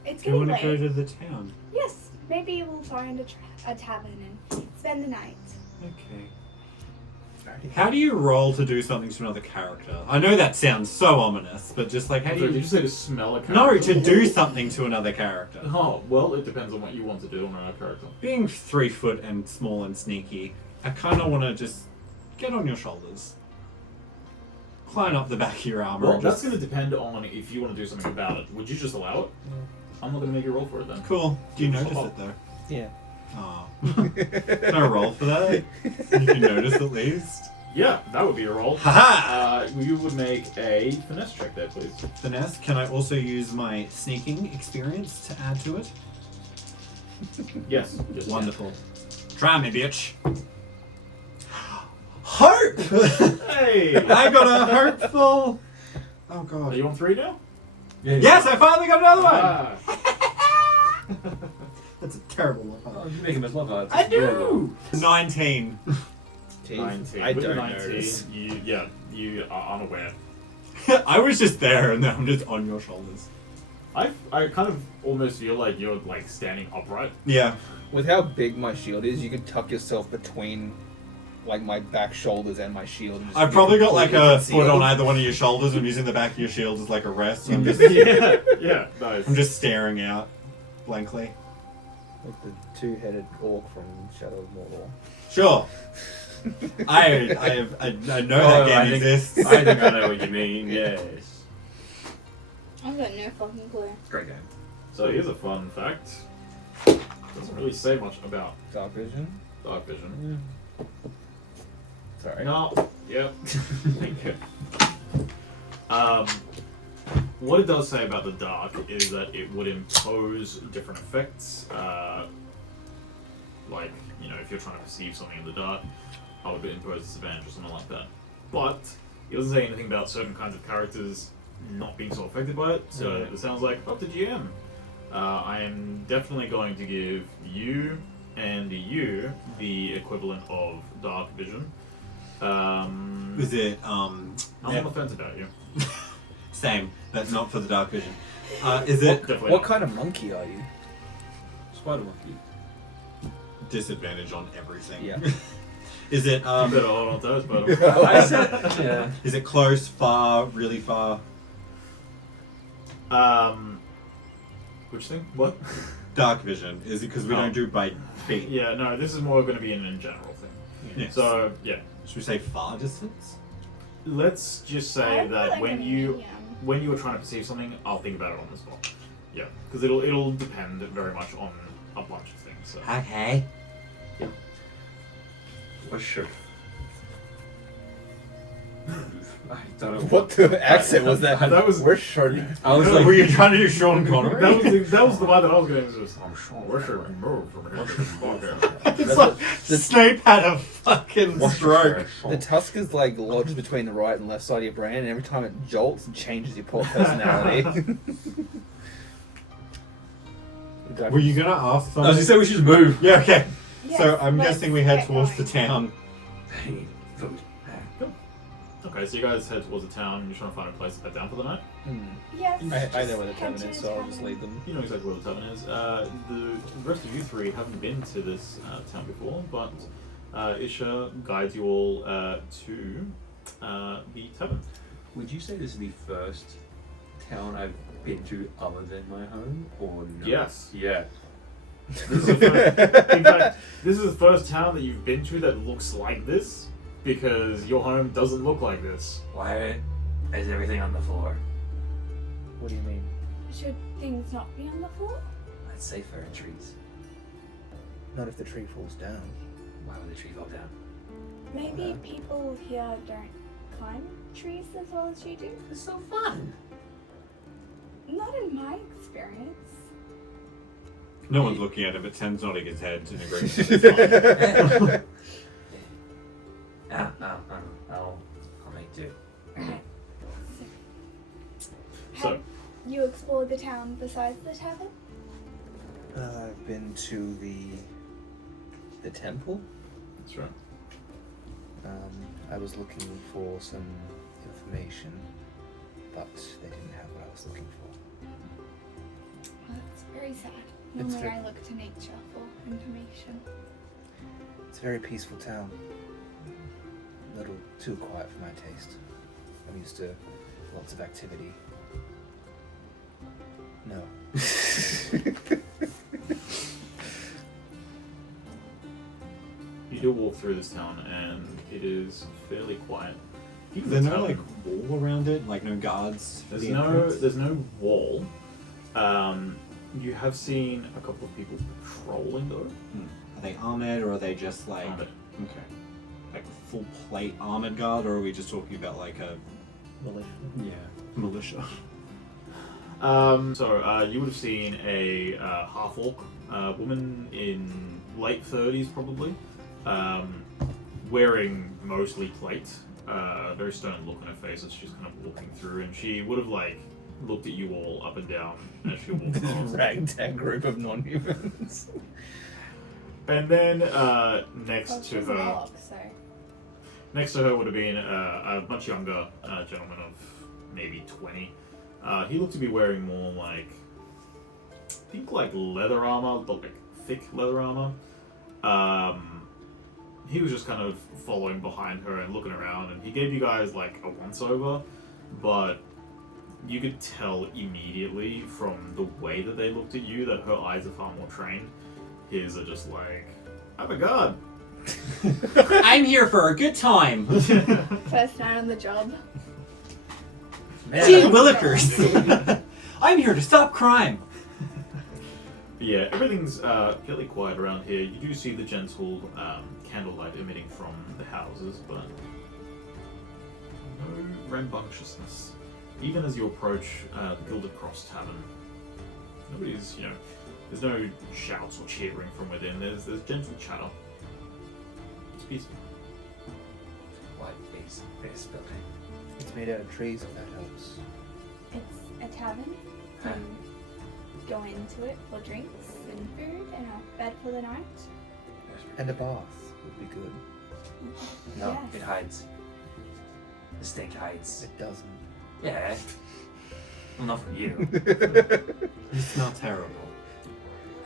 It's It's Do you getting want to go late. to the town? Yes, maybe we'll find a tavern and spend the night. Okay. How do you roll to do something to another character? I know that sounds so ominous, but just like, how do So did you... you say to smell a character? No, to do something to another character. Oh, well, it depends on what you want to do on another character. Being 3 foot and small and sneaky, I kind of want to just get on your shoulders. Climb up the back of your armor. Well, and that's just... going to depend on if you want to do something about it. Would you just allow it? I'm not going to make you roll for it then. Cool. Do you notice it though? Yeah. Oh. Can I roll for that? You can notice at least. Yeah, that would be a roll. Haha! You would make a finesse check there, please. Finesse, can I also use my sneaking experience to add to it? Yes. Just Wonderful. Try me, bitch. Hope! Hey! I got a hopeful... Oh Are god. you on 3 now? Yes, I finally got another one! Ah. That's a terrible Oh, one. you make him as love hearts. I do! 19. Jeez, 19. I With the don't 19, notice. you are unaware. I was just there and now I'm just on your shoulders. I kind of almost feel like you're like standing upright. Yeah. With how big my shield is, you could tuck yourself between like my back shoulders and my shield. And just I've be probably got like completely a foot concealed. on either one of your shoulders and using the back of your shield as like a rest. So I'm just, yeah, nice. I'm just staring out blankly. Like the two-headed orc from Shadow of Mordor. Sure. I know that game exists. I think I know what you mean, yes. I've got no fucking clue. Great game. So here's a fun fact. Doesn't really say much about Dark vision. dark vision. Sorry. No. Yep. Thank you. What it does say about the dark is that it would impose different effects. Like, you know, if you're trying to perceive something in the dark, I would impose disadvantage or something like that. But it doesn't say anything about certain kinds of characters not being so affected by it. So it sounds like up to GM. I am definitely going to give you and you the equivalent of dark vision. Is it I'm on the fence about you. same, but not for the dark vision? Is it Definitely What not. kind of monkey are you? Spider monkey. disadvantage on everything? Yeah. Is it You better hold on to those, but I said, yeah. is it close, far, really far? which thing? What? Dark vision. Is it because we Oh. don't do by feet? Yeah, no, this is more going to be an in general thing. Yes. So, yeah. Should we say far distance? Let's just say I feel that like when a you medium. are trying to perceive something, I'll think about it on the spot. Yeah, because it'll depend very much on a bunch of things. So. Okay. For sure. I don't know What the accent was that? That was- We're short. I was No, like, Were you trying to do Sean Connery? that was the one that I was going to just. I'm sure we should move from here to the It's like Snape had a fucking stroke. The tusk is like lodged between the right and left side of your brain, and every time it jolts, it changes your personality. Were you gonna ask I something? was gonna say we should move. Yeah, okay. Yes, So I'm let's guessing we head get towards the going. town. Hey, food. Okay, so you guys head towards the town. You're trying to find a place to bed down for the night. Yes. I know where the come tavern to is, the so I'll tavern. just lead them. You know exactly where the tavern is. The rest of you three haven't been to this town before, but Isha guides you all to the tavern. Would you say this is the first town I've been to other than my home, or no? Yes. Yeah. This is the first, in fact, this is the first town that you've been to that looks like this, because your home doesn't look like this. Why is everything on the floor? What do you mean? Should things not be on the floor? That's safer in trees. Not if the tree falls down. Why would the tree fall down? Maybe people here don't climb trees as well as you do. It's so fun. Not in my experience. No one's looking at him, but Ten's nodding his head in agreement. I'll make do. So, Have you explored the town besides the tavern? I've been to the temple. that's right. I was looking for some information, but they didn't have what I was looking for. Well, that's very sad. It's Normally fair. I look to nature for information. It's a very peaceful town. A little too quiet for my taste. I'm used to lots of activity. No. You do walk through this town, and it is fairly quiet. Is there no like wall around it? Like no guards? for There's the no entrance? there's no wall. You have seen a couple of people patrolling though. Are they armored or are they just like Armored. okay, like full plate armored guard, or are we just talking about like a militia? So you would have seen a half-orc woman in late 30s probably, wearing mostly plate, very stern look on her face as she's kind of walking through, and she would have like looked at you all up and down as she walked This past. ragtag group of non-humans. And then next Oh, to she's an her, orc, so. next to her would have been a much younger gentleman of maybe 20. He looked to be wearing more like, I think like leather armor, but like thick leather armor. He was just kind of following behind her and looking around, and he gave you guys like a once-over, but you could tell immediately from the way that they looked at you that her eyes are far more trained. His are just like, I'm a guard. I'm here for a good time. First night on the job. Gee willikers! I'm here to stop crime. Yeah, everything's fairly quiet around here. You do see the gentle candlelight emitting from the houses, but no rambunctiousness. Even as you approach the Gilded Cross Tavern, nobody's, there's no shouts or cheering from within. There's gentle chatter. It's peaceful. White base building. It's made out of trees, if that helps. It's a tavern. Go into it for drinks and food and a bed for the night. And a bath would be good. No, Yes. it hides. The stink hides. It doesn't. Yeah. Well, not from you. You smell terrible.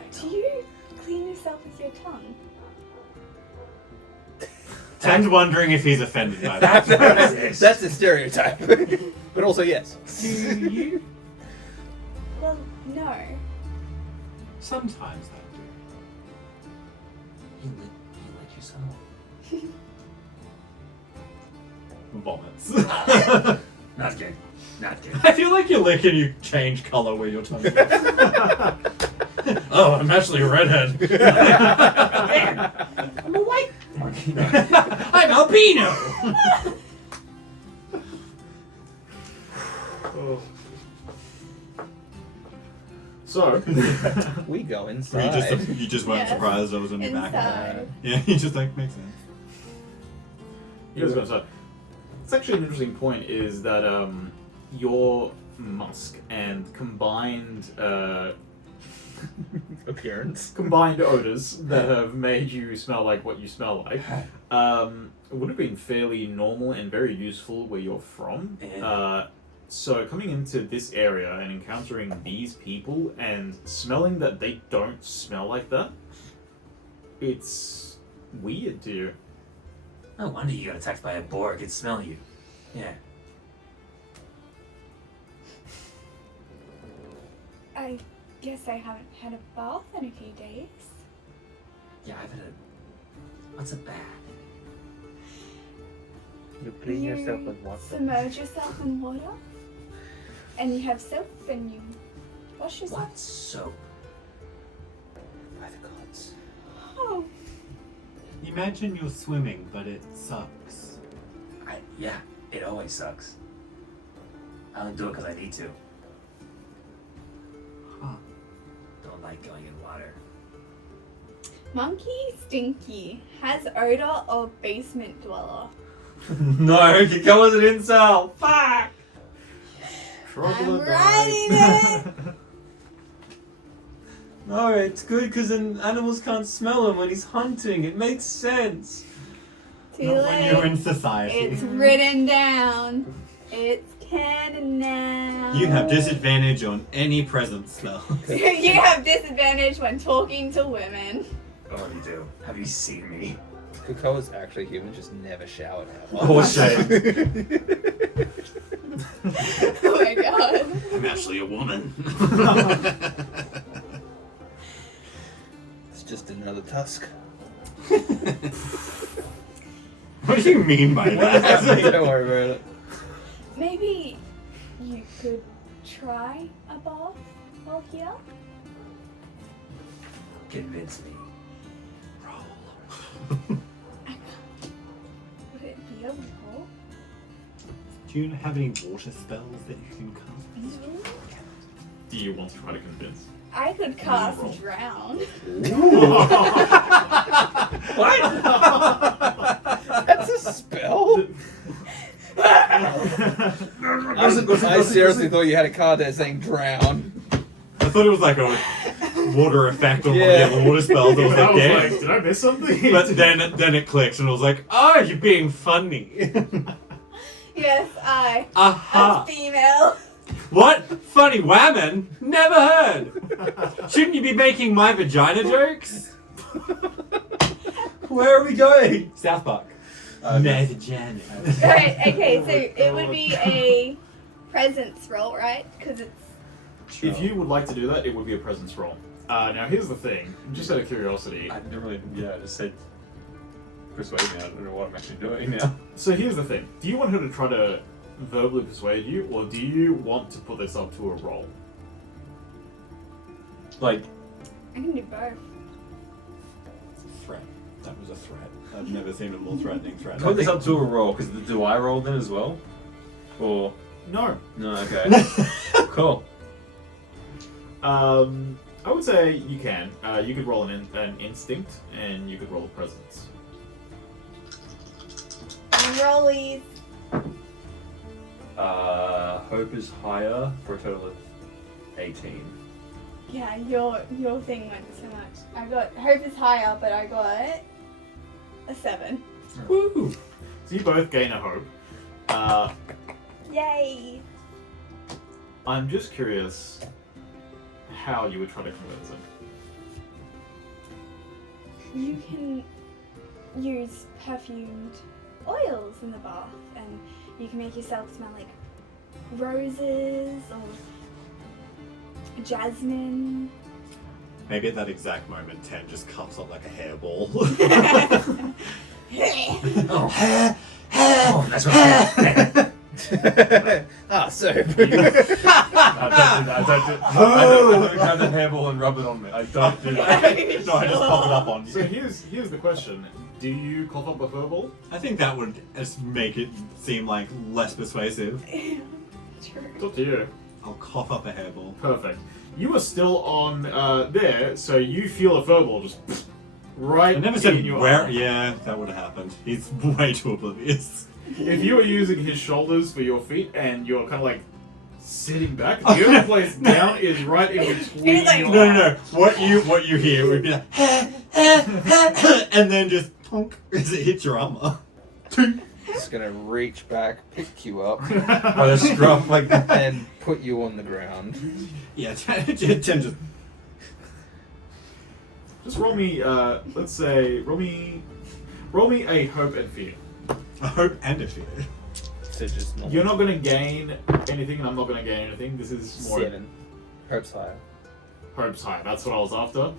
I Do know. you clean yourself with your tongue? Ted's wondering if he's offended by that. That's a stereotype. But also, yes. Do you? Well, no. Sometimes I You lick yourself. do. Vomits. Not good. Not good. I feel like you lick and you change color where your tongue goes. Oh, I'm actually a redhead. I'm a white. I'm albino. Oh. So, We go You inside. just weren't Yes. surprised I was on your back. Inside. Yeah, you just like makes sense. you guys go inside. It's actually an interesting point is that your musk and combined Appearance. combined odors that have made you smell like what you smell like would have been fairly normal and very useful where you're from. So coming into this area and encountering these people and smelling that they don't smell like that, it's weird to you. No wonder you got attacked by a boar. It could smell you. Yeah. I guess I haven't had a bath in a few days. Yeah, I've had a... What's a bath? You clean yourself with water. Submerge yourself in water. And you have soap and you wash yourself. What soap? By the gods. Oh, Imagine you're swimming, but it sucks. Yeah, it always sucks. I don't do it because I need to. Huh. Don't like going in water. monkey stinky. Has odor of basement dweller. No, Kekoa's an incel. Fuck! I'm writing it! No, it's good because animals can't smell him when he's hunting. It makes sense. Too Not when you're late. in society. It's written down. It's 10 now. You have disadvantage on any present spell. You have disadvantage when talking to women. Oh, you do. Have you seen me? Kekoa's actually human, just never showered ever. Oh shit. Oh my god. I'm actually a woman. It's just another tusk. What do you mean by that? Don't worry about it. Maybe you could try a bath while here? Convince me. Would it be a roll? Do you have any water spells that you can cast? Do you want to try to convince? I could cast roll. drown. What? That's a spell? I seriously thought you had a card there saying drown. I thought it was like a water effect on one of the other water spells. I was I like, was damn. like, did I miss something? But then it clicked and I was like, oh, you're being funny. Yes, I. Aha. A female. What? Funny whammon? Never heard. Shouldn't you be making my vagina jokes? Where are we going? South Park. My vagina. Right, okay, so it would be a presence roll, right? Because it's. If you would like to do that, it would be a presence roll. Now, here's the thing, just out of curiosity. I didn't really, I just said persuade me. I don't know what I'm actually doing now. So here's the thing. Do you want her to try to verbally persuade you, or do you want to put this up to a roll? Like, I can do both. Threat. That was a threat. I've never seen a more threatening threat. put this up to a roll, because do I roll then as well? Or, No. no, okay. Cool. I would say you can. You could roll an instinct, and you could roll a presence. Rollies. Hope is higher for a total of 18. Yeah, your thing went so much. I got hope is higher, but I got a 7. Woo! So you both gain a hope. Yay! I'm just curious how you would try to convince him. You can use perfumed oils in the bath, and you can make yourself smell like roses or jasmine. Maybe at that exact moment, Tehn just comes up like a hairball. Oh, that's what Ah, so. I don't grab the hairball and rub it on me. I don't do that. No, I just pop it up on So you. here's the question. Do you cough up a furball? I think that would just make it seem like less persuasive. True. It's up to you. I'll cough up a hairball. Perfect. You are still on there, so you feel a furball just right I never in said your where. arm. Yeah, that would have happened. He's way too oblivious. If you were using his shoulders for your feet and you're kind of like sitting back, the only place down is right in between He's like, your No. What you hear would be like, and then just plonk as it hits your armor. Just gonna reach back, pick you up, By the scruff, like that. and put you on the ground. Yeah, Tehn just. Just roll me, let's say, roll me a hope and fear. A hope and a fear. So just not You're not going to gain anything, and I'm not going to gain anything. This is more 7. Hope's higher. hope's high. That's what I was after.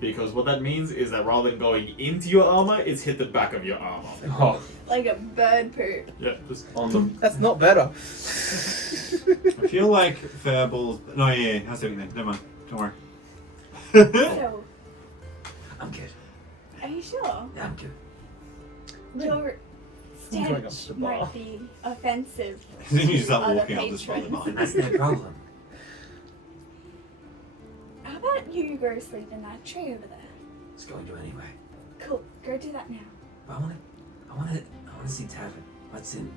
Because what that means is that rather than going into your armor, it's hit the back of your armor. Oh, Like a bird poop. Yeah, just on the. That's not better. I feel like Fairballs. No, yeah, I see what you mean. Never mind. Don't worry. So, I'm good. are you sure? Yeah, I'm good. Your I'm going up stench to the bar. might be offensive. Then you start Other walking up this patrons. road. And that's no problem. How about you go sleep in that tree over there? It's going to anyway. Cool, go do that now. But I want to see Tavern. What's in?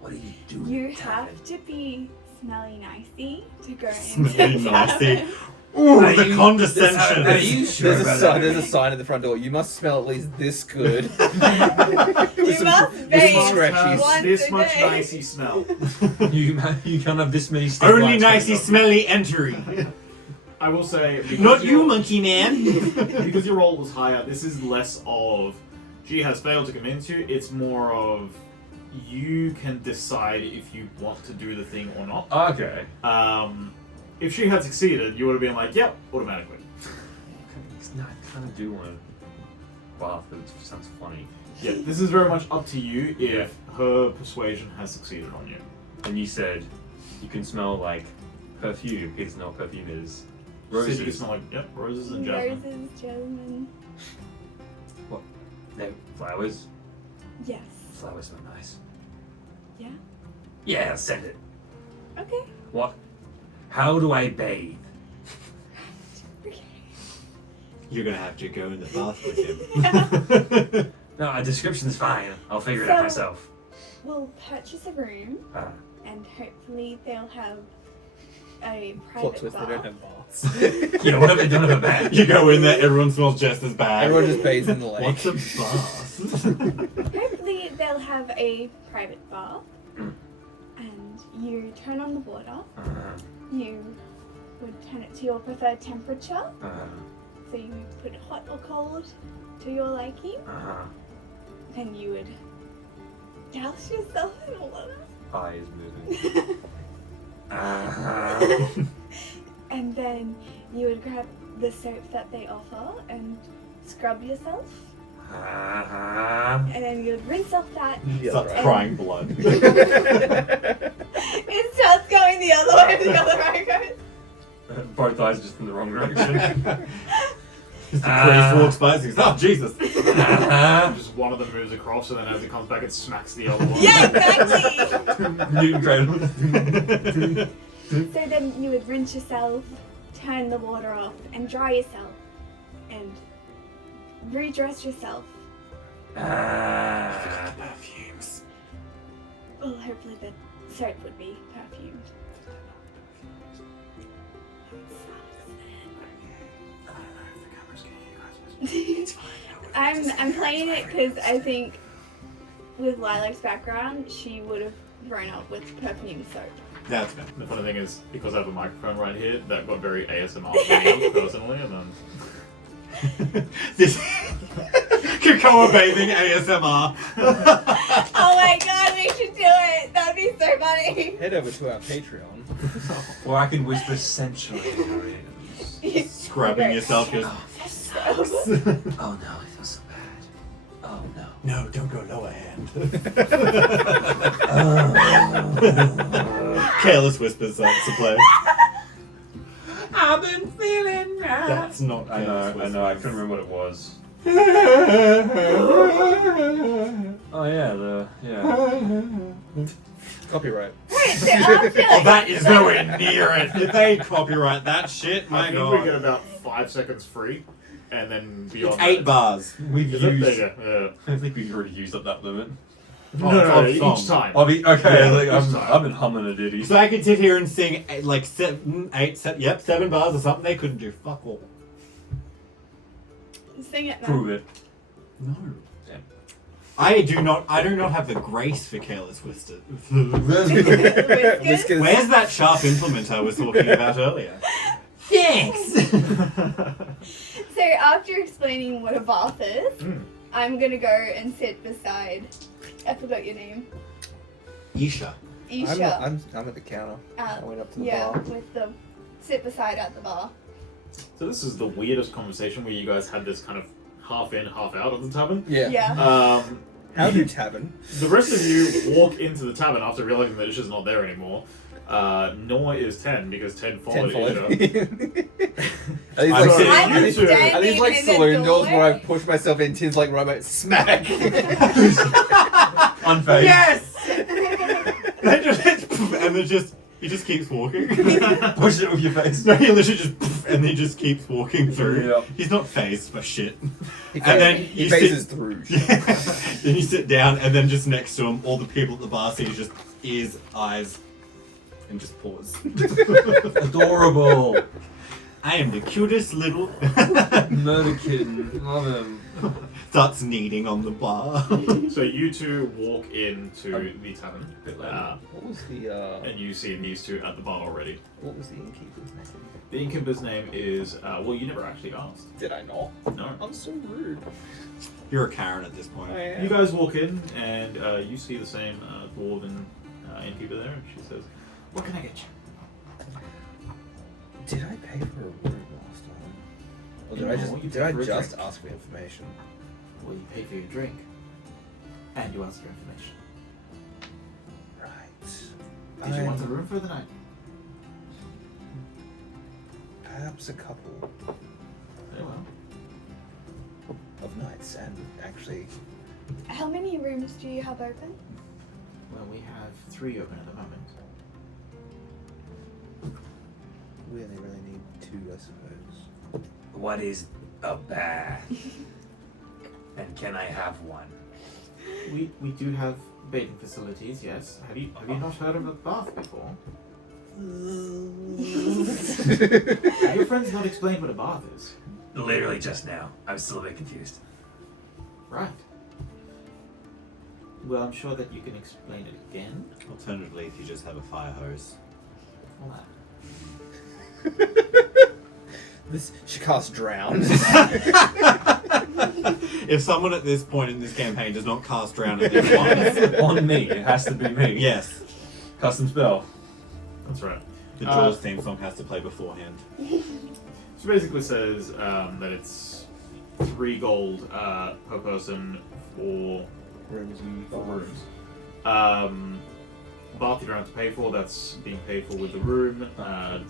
What are you doing? You Tavern? have to be smelly nicey to go Smelly into nicey. tavern. Ooh, Are the you- condescension. Are you sure about that? There's a sign at the front door. You must smell at least this good. You must bathe scratchies. once This a much day. nicey smell. You can't have this many. Only nicey, smelly entry. I will say, because Not you, your- monkey man. because your roll was higher, this is less of she has failed to convince you. It's more of you can decide if you want to do the thing or not. Okay. If she had succeeded, you would have been like, yep, automatically. I kind of do want to bath, but it sounds funny. Yeah, this is very much up to you if her persuasion has succeeded on you. And you said you can smell like perfume. He doesn't know what perfume is. So you can Roses. smell like, yep, roses and jasmine. Roses, jasmine. No, flowers. Yes. Flowers smell nice. Yeah. Yeah, send it. Okay. What? How do I bathe? Okay. You're gonna have to go in the bath with him. No, a description's fine. I'll figure it out So- myself. We'll purchase a room, and hopefully they'll have a Plot private twist, they bath. don't have baths. Yeah, what if they don't have a bed? You go in there, everyone smells just as bad. Everyone just bathes in the lake. What's a bath? Hopefully they'll have a private bath, Mm. and you turn on the water. Uh, You would turn it to your preferred temperature, uh, so you put hot or cold to your liking. uh, Then you would douse yourself in water. Eye is moving. And then you would grab the soap that they offer and scrub yourself. And then you would rinse off that. Starts crying blood. It starts going the other way, the other way goes. Both eyes just in the wrong direction. Just a priest walks by and says, oh, Jesus. Just one of them moves across, and then as it comes back, it smacks the other one. Yeah, exactly! Newton cradle. So then you would rinse yourself, turn the water off, and dry yourself. And redress yourself. Perfumes. Well, hopefully the soap would be perfumed. I'm playing it because I think with Lilac's background, she would have grown up with perfume soap. That's good. The funny thing is, because I have a microphone right here, that got very ASMR for me personally, and then... This Kekoa bathing ASMR. Oh my god, we should do it! That'd be so funny! Head over to our Patreon. Or I can whisper sensually narrators. Scrubbing Great. yourself just. Oh no, I feel so bad. Oh no. No, don't go lower hand. Careless whispers starts to play. I've been feeling right. That's not I careless know, I whispers. couldn't remember what it was. Oh yeah, Copyright. Wait, so after Oh, that is nowhere near it. If they copyright that shit, I my think we get god. about 5 seconds free, and then beyond It's 8 that, bars. We've Is it? used. There you go, I think we've already used up that limit. No, each each time. Okay, Yeah, like, each time. I've been humming a ditty. So I could sit here and sing like 7 bars or something. They couldn't do fuck all. Sing it now. Prove it. No. I do not have the grace for careless whispers. Whiskers? Where's that sharp implement I was talking about earlier? Thanks. So after explaining what a bath is, Mm. I'm gonna go and sit beside. I forgot your name. Isha. Isha. I'm at the counter. I went up to the yeah, bar. with the sit beside at the bar. So this is the weirdest conversation where you guys had this kind of half in, half out of the tavern. Yeah. Yeah. How do tavern? The rest of you walk into the tavern after realizing that Isha's not there anymore. Nor is Tehn, because Tehn followed Isha. Are these I'm like, sorry. I you was two- standing are these like in the saloon doors where I doorway. push myself in? Tin's like right about smack. Unfazed. Yes. They just and then he just keeps walking. Push it with your face. No, he literally just and he just keeps walking through. Yep. He's not phased by shit. He And then he you phases sit- through. Then you sit down, and then just next to him, all the people at the bar see just ears, eyes, and just pause. Adorable. I am the cutest little... Murder kitten. Love him. Starts kneading on the bar. So you two walk into the tavern, Bit later. What was the and you see these two at the bar already. what was the innkeeper's name? The innkeeper's name is, well, you never actually asked. Did I not? No. I'm so rude. You're a Karen at this point. You guys walk in, and you see the same dwarven innkeeper there, and she says, "What can I get you?" Did I pay for a room last time? Or did No, I you just paid for a just drink. ask for information? Well, you pay for your drink, and you ask for information. Right. Did you want a room for the night? Perhaps a couple Very well. of nights, and actually, How many rooms do you have open? Well, we have 3 open at the moment. we only really need 2, I suppose. What is a bath? And can I have one? We do have bathing facilities, yes. Have you not heard of a bath before? Have your friends not explained what a bath is? Literally just now. I'm still a bit confused. Right. Well, I'm sure that you can explain it again. Alternatively, if you just have a fire hose. All that. She casts drown. If someone at this point in this campaign does not cast drown at least once, On me. It has to be me. yes, Custom spell. That's right. the Jaws theme song has to play beforehand. So basically says that it's 3 gold per person for Rooms and rooms. Bath you don't have to pay for, that's being paid for with the room.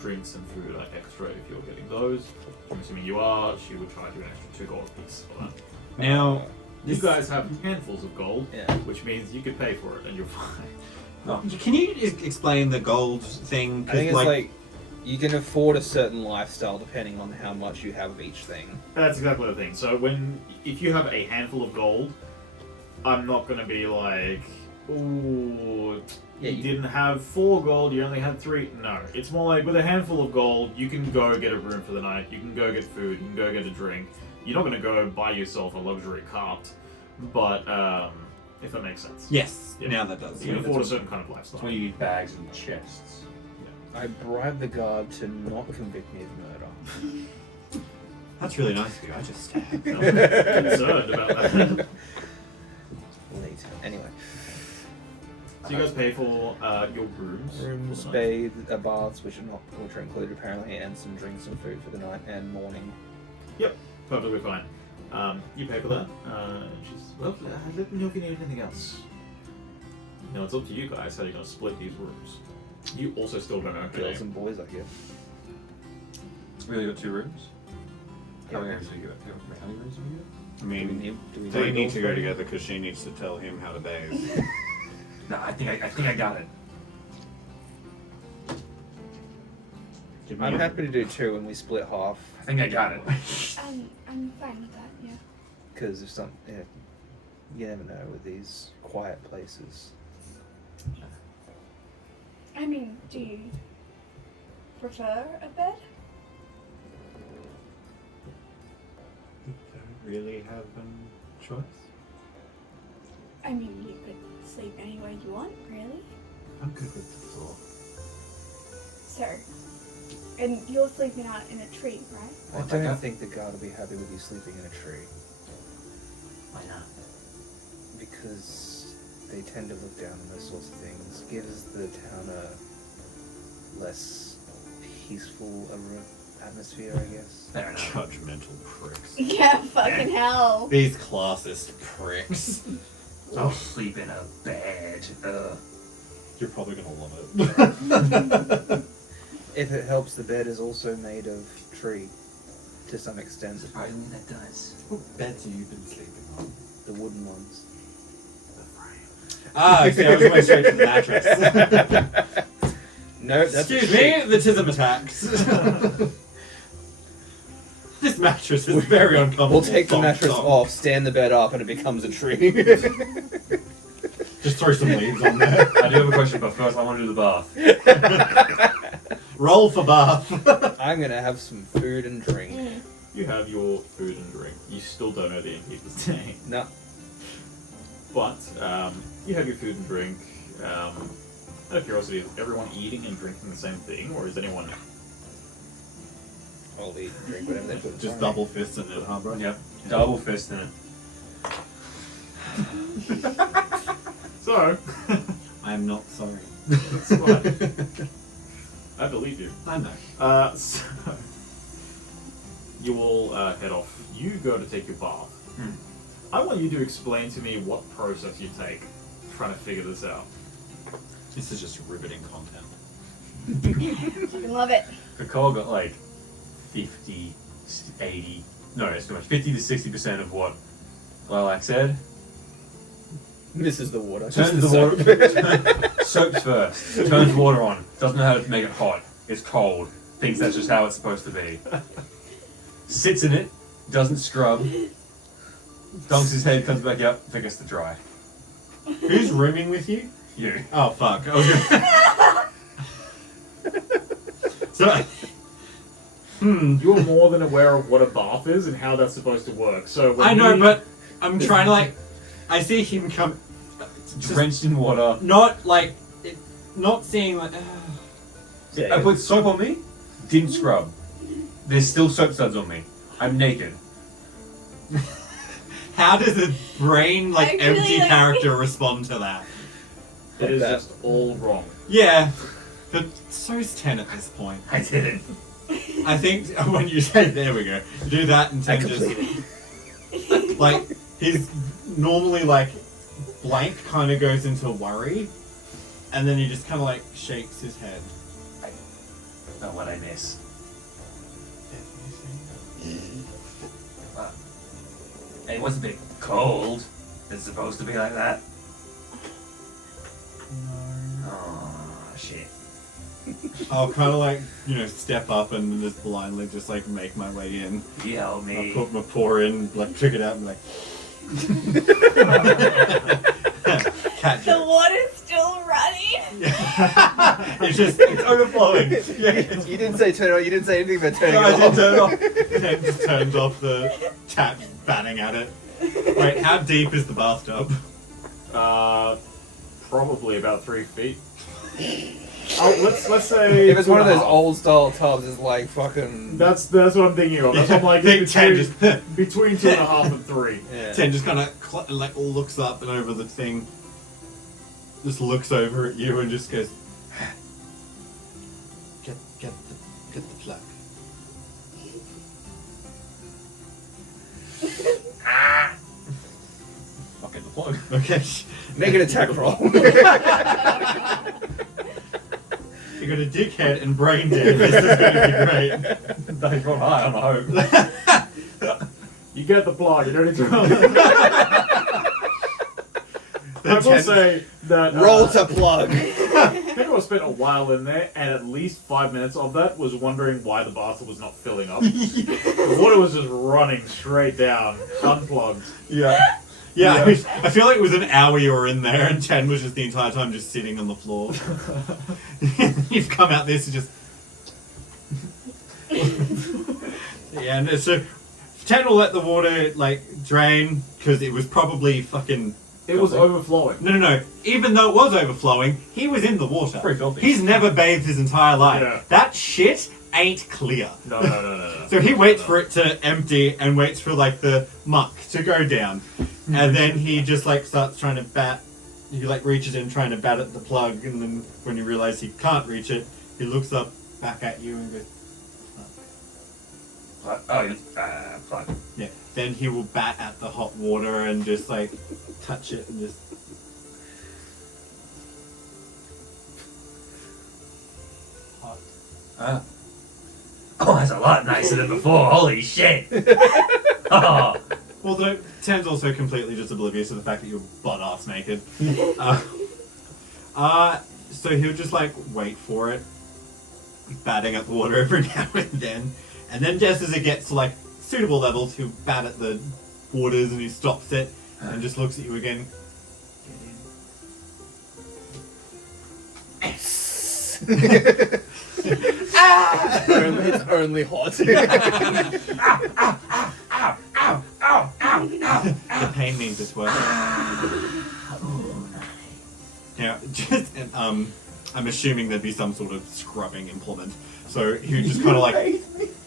Drinks and food are extra if you're getting those. I'm assuming you are, she would charge you an extra 2 gold a piece for that. Now, You guys have handfuls of gold, Yeah. which means you could pay for it and you're fine. can you explain the gold thing? I think it's like you can afford a certain lifestyle depending on how much you have of each thing. That's exactly the thing. So if you have a handful of gold, I'm not going to be like, ooh, Yeah, you you- didn't have 4 gold, you only had 3. No, it's more like with a handful of gold, you can go get a room for the night, you can go get food, you can go get a drink. You're not going to go buy yourself a luxury cart, but if that makes sense. yes, Yeah. now that does. You can Yeah. afford a certain kind of That's lifestyle. when you need bags and chests. I bribed the guard to not convict me of murder. That's really nice of you. I just stabbed. I'm concerned about that. Later. Anyway. So you guys pay for your rooms. Rooms, for the night. bathe, baths, which are included apparently, and some drinks and food for the night and morning. Perfectly fine. You pay for that. And she says, well, let me know if you need anything else. Now it's up to you guys how you're going to split these rooms. You also still don't know. Girls and boys, I guess. We only got 2 rooms? How Yeah. many rooms do you get? How many rooms do you get? I Do we mean, need they need to go gold? together because she needs to tell him how to bathe. No, I think I got it. Give me I'm a- happy to do 2 and we split half. I think I got it. I'm fine with that, yeah. Because if you never know with these quiet places. I mean, do you prefer a bed? You don't really have a choice. I mean, you could sleep anywhere you want, really. I'm good with the floor. So, and you're sleeping out in a tree, right? I don't think the guard will be happy with you sleeping in a tree. Why not? Because they tend to look down on those sorts of things. Gives the town a less peaceful atmosphere, I guess. Fair enough. Judgmental pricks. Yeah, fucking hell. These classist pricks. I'll sleep in a bed. You're probably gonna love it. If it helps, the bed is also made of tree, to some extent. Surprisingly, that does. What beds have you been sleeping on? The wooden ones. Ah, see, I was going straight to the mattress. No, that's a Excuse sheet. me, the tism attacks. This mattress is very uncomfortable. We'll take the Thump, mattress thump. off, stand the bed up, and it becomes a tree. Just throw some leaves on there. I do have a question, but first I want to do the bath. Roll for bath. I'm gonna have some food and drink. You have your food and drink. You still don't know the innkeeper's name. No. But you have your food and drink. Out of curiosity, is everyone eating and drinking the same thing, or is anyone... I'll eat and drink whatever they put in Just front of double fisting it, huh, bro? Yep. Double fist in it. So, I am not sorry. that's fine. I believe you. I know. So, you all head off. You go to take your bath. I want you to explain to me what process you take trying to figure this out. This is just riveting content. I love it. Kekoa got like 50, 80, no, it's too much. 50 to 60% of what Lilac said. it. This is the water. Turns Just the soap. water. Soaks first. Turns water on. Doesn't know how to make it hot. It's cold. Thinks that's just how it's supposed to be. Sits in it. Doesn't scrub. Dunks his head. Comes back out. Forgets to dry. Who's rooming with you? You. Oh, fuck. I was gonna... So... You're more than aware of what a bath is and how that's supposed to work. So when I know, you- but I'm trying to, like... I see him come... just Drenched in water. not, like... not seeing, like... Yeah, I put soap on me. Didn't scrub. There's still soap suds on me. I'm naked. How does a brain, like, Actually, empty like- character respond to that? It is That. just all wrong. Yeah, but so's Tehn at this point. I did it. I think when you say, there we go, you do that and I Tehn just... completed. Like, he's normally, like, blank kind of goes into worry, and then he just kind of, like, shakes his head. Know what I miss. It was a bit cold. It's supposed to be like that. Oh shit. I'll kind of, like, you know, step up and just blindly just, like, make my way in. You help I'll me. put my paw in, like, trick it out and, like... Cat The joke. water's still running. It's overflowing. Yeah. You didn't say turn it on. You didn't say anything about turning No, I it didn't off. turn it off. Tehn just turned off the tap, batting at it. Wait, how deep is the bathtub? Probably about 3 feet. Oh, let's say If it's one of those 2.5. old style tubs, it's like fucking. That's what I'm thinking of. That's what I'm like Think Tehn between, just between 2.5 and 3. Yeah. Tehn just kind of like looks up and over the thing, just looks over at you and just goes, get the plug. Fucking the plug. Okay. Make an attack roll. You got a dickhead and brain dead. This is going to be great. Don't go high on the hope. You get the plug. You don't need to. I will Tehn- say that Roll to plug. Kekoa spent a while in there, and at least 5 minutes of that was wondering why the bathtub was not filling up. The water was just running straight down, unplugged. Yeah. Yeah, I feel like it was an hour you were in there, and Tehn was just the entire time just sitting on the floor. You've come out this and just... Yeah, and so Tehn will let the water, like, drain, because it was probably fucking... It was overflowing. No. Even though it was overflowing, he was in the water. Pretty filthy. He's never bathed his entire life. Yeah. That shit ain't clear. No. So he waits for it to empty and waits for, like, the muck to go down. And then he just, like, starts trying to bat. He, like, reaches in trying to bat at the plug, and then when he realizes he can't reach it, he looks up back at you and goes, Plug. Oh, plug. yeah. Then he will bat at the hot water and just, like, touch it and just... Hot. Oh, that's a lot nicer than before. Holy shit. Oh. Although, Tenn's also completely just oblivious to the fact that you're butt-ass naked. So he'll just, like, wait for it, batting at the water every now and then just as it gets to, like, suitable levels, he'll bat at the waters and he stops it and just looks at you again. Get in. It's only hot. The pain means it's worth it. Yeah, just I'm assuming there'd be some sort of scrubbing implement. So he would just kind of like,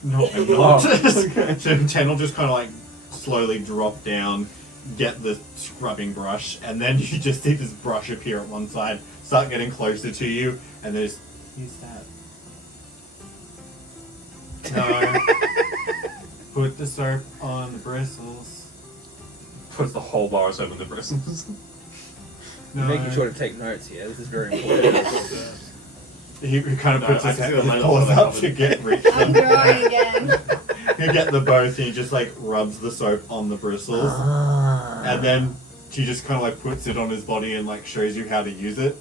no, I'm not. So Tehn will just kind of like slowly drop down, get the scrubbing brush, and then you just see this brush appear at one side, start getting closer to you, and there's use that. No. Put the soap on the bristles. Puts the whole bar of soap in the bristles. You're making sure to take notes here. This is very important. He kind of No, puts I his can see hand, the light pulls on the up cover. to get reach. I'm growing again. You get the both, and he just like rubs the soap on the bristles, and then she just kind of like puts it on his body and like shows you how to use it,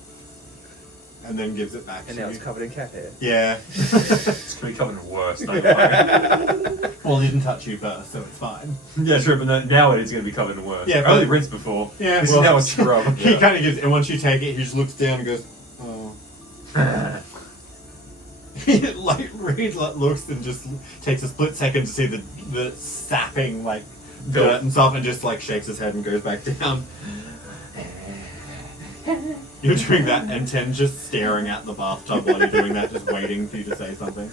and then gives it back And to now you. it's covered in cat hair. Yeah. It's gonna be covered in worse, don't worry. Well, he didn't touch you first, so it's fine. Yeah, true, but now it is gonna be covered in worse. Yeah, I only but- rinsed before. Yeah. This well, is now a scrub. He kind of gives, and once you take it, he just looks down and goes, "Oh." He like Reed like, looks and just takes a split second to see the sapping like dirt and stuff, and just like shakes his head and goes back down. You're doing that, and Tehn's just staring at the bathtub while you're doing that, just waiting for you to say something.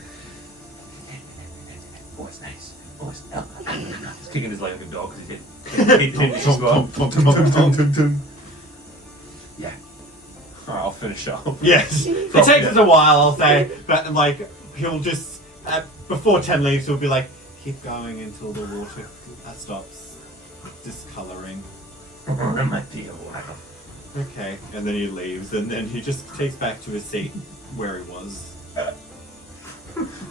Oh, it's nice. Oh, it's He's kicking his leg like a dog because he hit his spot. Yeah. Alright, I'll finish up. Yes, it takes us a while, I'll say, but like he'll just before Tehn leaves, he'll be like, keep going until the water stops discoloring. That might be a while. Okay, and then he leaves, and then he just takes back to his seat where he was.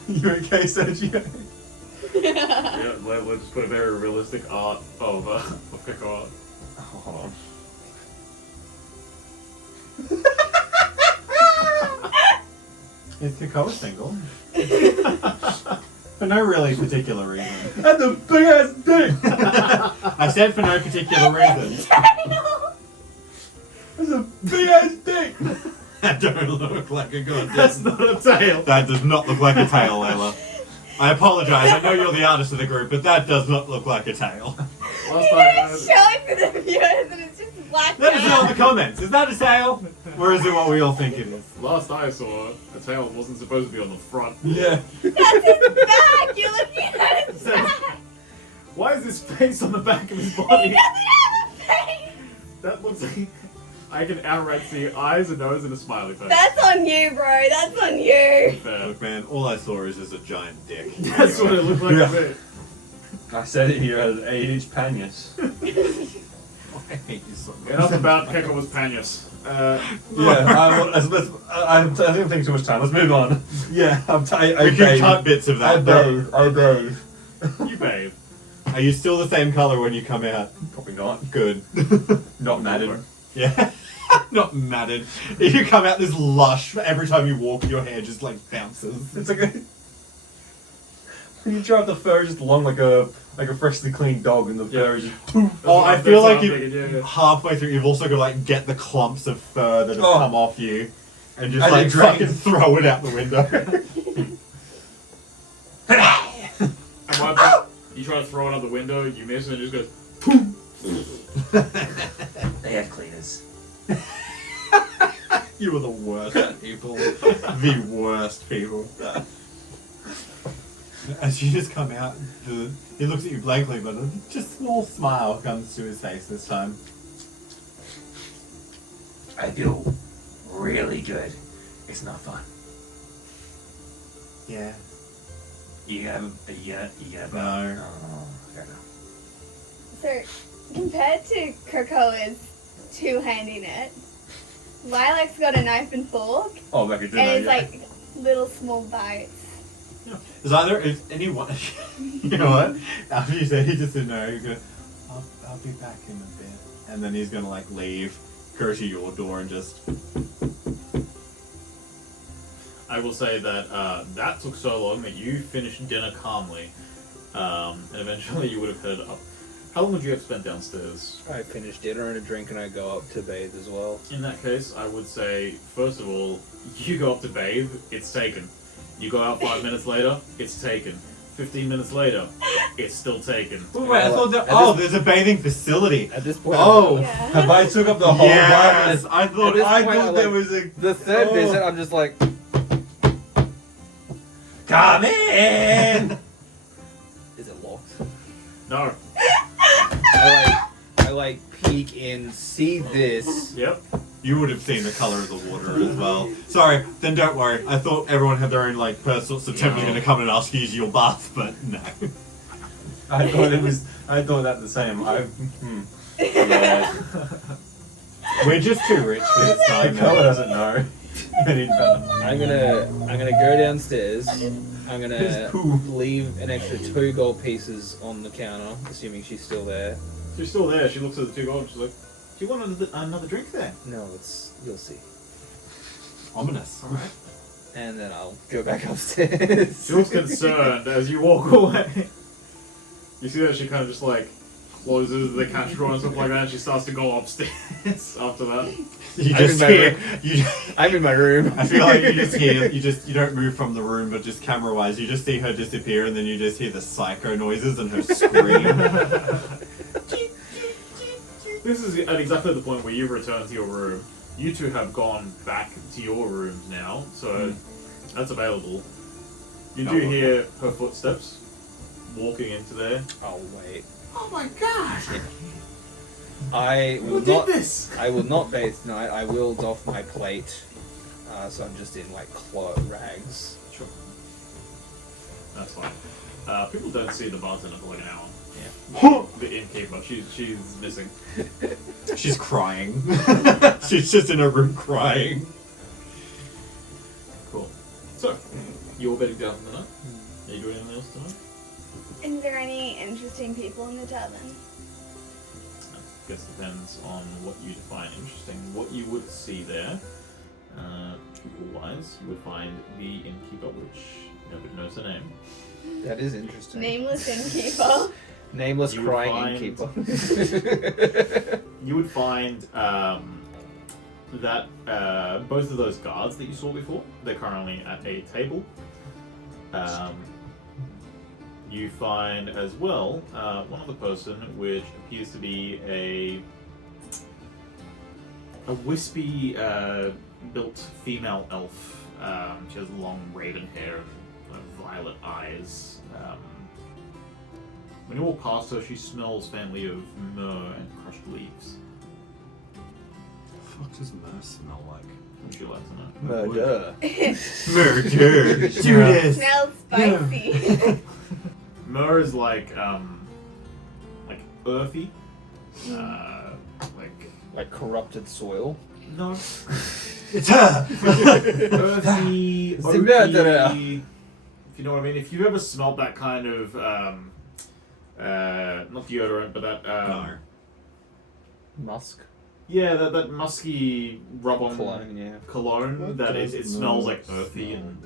You okay, Sergio? Yeah, let's just put a very realistic art of Kekoa. Hold on. Is Kekoa single? For no really particular reason. And the big ass dick! I said for no particular reason. That's a big ass dick! That don't look like a goddamn. That's not a tail. That does not look like a tail, Layla. I apologise, I know you're the artist of the group, but that does not look like a tail. Last You're time gonna show it for the viewers and it's just black Let us know in the out. comments, is that a tail? Or is it what we all think it is? last I saw, a tail wasn't supposed to be on the front. Yeah. That's his back! You're looking at his back! Why is his face on the back of his He body? doesn't have a face! That looks like I can outright see eyes, a nose, and a smiley face. That's on you, bro. That's on you. Fair. Look, man, all I saw is just a giant dick. That's what it looked like Yeah. to me. I said it here as A.H. Panius. I hate you so much. Enough about Kekoa's Panius. I don't think too much time. Let's move on. Yeah, I We can cut bits of that. though. I bathe. You bathe. Are you still the same colour when you come out? Probably not. Good. Not matted. Yeah. Not matted. You come out this lush, every time you walk your hair just like bounces. It's like a... When you drive the fur just along like a freshly cleaned dog and the fur is just poof. Oh, I That's feel what like I'm you thinking, yeah. halfway through you've also got to like get the clumps of fur that have Oh. come off you and just And like it drains. fucking throw it out the window. And what, you try to throw it out the window, you miss, and it just goes. They have cleaners. You were the worst people. The worst people. As you just come out, he looks at you blankly, but a just small smile comes to his face this time. I feel really good. It's not fun. Yeah. You have a No. Oh, fair enough. So, compared to Kekoa's two-handing it, Lilac's got a knife and fork, Oh, back at dinner, and it's yeah. like little small bites. Is anyone... You know what? After you say he just said no, you're gonna... I'll be back in a bit. And then he's gonna like leave, go to your door and just... I will say that that took so long that you finished dinner calmly, and eventually you would have headed up. How long would you have spent downstairs? I finish dinner and a drink and I go up to bathe as well. In that case, I would say, first of all, you go up to bathe, it's taken. You go out 5 minutes later, it's taken. 15 minutes later, it's still taken. Oh, wait, I thought that. There's a bathing facility. At this point, Oh, Yeah. Have I took up the whole yes! bar? I At thought this point, there was a. the third Oh. visit, I'm just like, Come in. is it locked? No. I like peek in, see this. Yep. You would have seen the color of the water as well. Sorry, then don't worry. I thought everyone had their own like personal. So Tim was going to come and ask you to use your bath, but no. I thought that the same. Yeah. We're just too rich for this The time. colour man. doesn't know. Any better. I'm gonna go downstairs. I'm gonna It's poo. leave an extra 2 gold pieces on the counter, assuming she's still there. She's still there. She looks at the 2 gold. She's like, "Do you want another drink there?" No, you'll see. Ominous. All right. And then I'll go back upstairs. She looks concerned as you walk away. You see that she kind of just like closes the cash drawer and stuff like that, and she starts to go upstairs after that. You I'm just in my hear. room. You. I'm in my room. I feel like you just hear. You don't move from the room, but just camera wise, you just see her disappear, and then you just hear the psycho noises and her scream. This is at exactly the point where you return to your room. You two have gone back to your rooms now, so that's available. You do hear her footsteps walking into there. Oh wait. Oh my god! I Who will did not. this? I will not bathe tonight. I will doff my plate. So I'm just in like rags. Sure. That's fine. People don't see the bartender for like an hour. Yeah. The innkeeper, she's missing. She's crying. She's just in her room crying. Cool. So, you're bedding down for the night? Are you doing anything else tonight? Is there any interesting people in the tavern? I guess depends on what you define interesting. What you would see there, people-wise, you would find the innkeeper, which nobody knows her name. That is interesting. Nameless innkeeper. Nameless You would crying find- innkeeper. You would find that both of those guards that you saw before, they're currently at a table. You find as well one other person, which appears to be a wispy built female elf. She has long raven hair and violet eyes. When you walk past her, she smells family of myrrh and crushed leaves. What does myrrh smell like? Would you like to know? Murder. Murder. Judas. Smells spicy. Myrrh is like earthy. Like corrupted soil. No. It's her. Earthy, Simiah. oaky, if you know what I mean. If you've ever smelled that kind of not deodorant, but that No. Musk. yeah, that musky rub-on Cologne, yeah. cologne that it smells like earthy and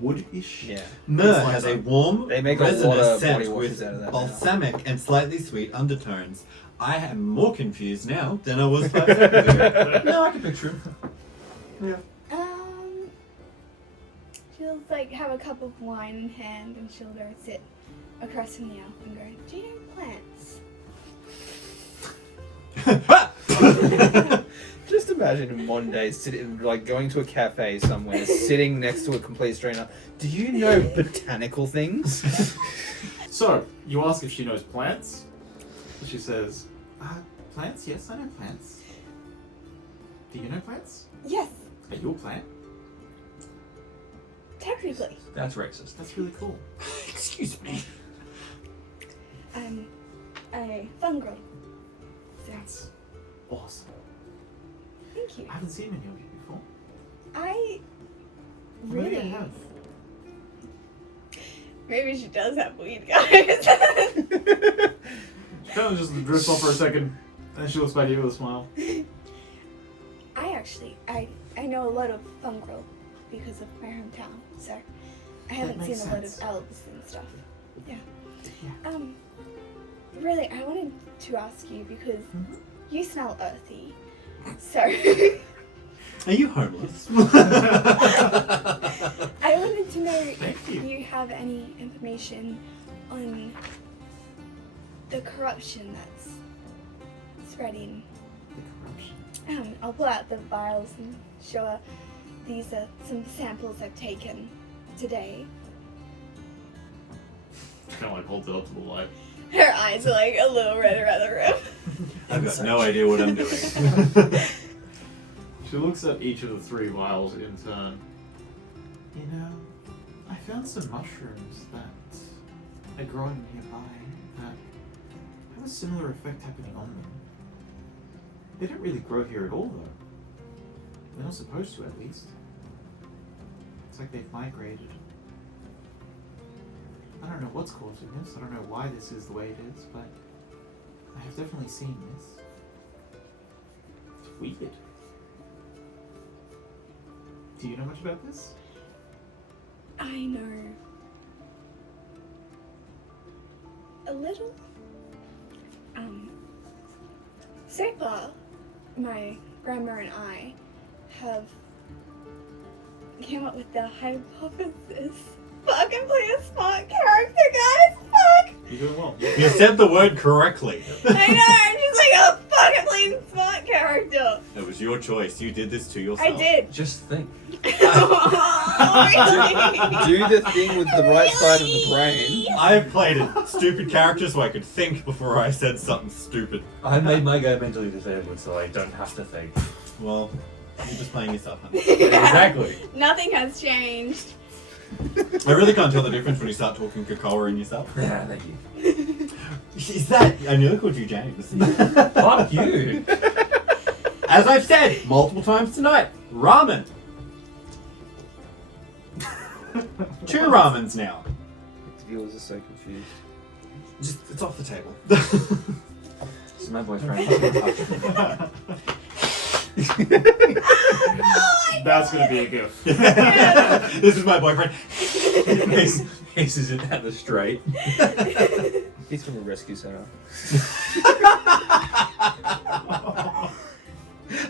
wood-ish. Yeah. Myrrh It's like has a that. warm, They make a resinous lot of scent body washes with out of that now. balsamic and slightly sweet undertones. I am more confused now than I was 5 seconds ago. No, I can picture it. Yeah. She'll like have a cup of wine in hand and she'll go sit across from the elf and go, "Do you know plants?" Just imagine in one day going to a cafe somewhere, sitting next to a complete stranger. Do you know botanical things? So, you ask if she knows plants. She says, plants? Yes, I know plants. Do you know plants? Yes, Are you a plant? technically. That's racist. That's really cool. Excuse me. I'm a fungril. That's awesome. Thank you. I haven't seen many of you before. I Maybe I really. have. Maybe she does have weed, guys. She kind of just drifts off for a second, and then she looks back at you with a smile. I know a lot of Fungril because of my hometown, so I haven't seen makes a lot sense. of elves and stuff. Yeah. Really, I wanted to ask you because you smell earthy, so Are you homeless? I wanted to know Thank if you. you have any information on the corruption that's spreading. The corruption. I'll pull out the vials and show her these are some samples I've taken today. Kind of like holds it up to the light. Her eyes are like a little red around the rim. I've got no idea what I'm doing. She looks at each of the 3 vials in turn. You know, I found some mushrooms that are growing nearby that have a similar effect happening on them. They don't really grow here at all, though. They're not supposed to, at least. It's like they've migrated. I don't know what's causing this. I don't know why this is the way it is, but I have definitely seen this. It's weird. Do you know much about this? I know a little. So far, my grandma and I have came up with the hypothesis. Fuck, I'm playing a smart character, guys. Fuck. You're doing well. You said the word correctly. I know. I'm just like, oh fuck, I'm playing a smart character. It was your choice. You did this to I yourself. did. Just think. Oh, really? Do the thing with the right side of the brain. I played a stupid character so I could think before I said something stupid. I made my guy mentally disabled so I don't have to think. Well, you're just playing yourself, honey. Exactly. Nothing has changed. I really can't tell the difference when you start talking Kekoa and yourself. Yeah, thank you. Is that... I nearly called you James. Fuck you. As I've said multiple times tonight, ramen. 2 ramens now. The viewers are so confused. Just, it's off the table. This is my boyfriend. That's gonna be a gift. This is my boyfriend. Ace is at the straight. He's from a rescue center.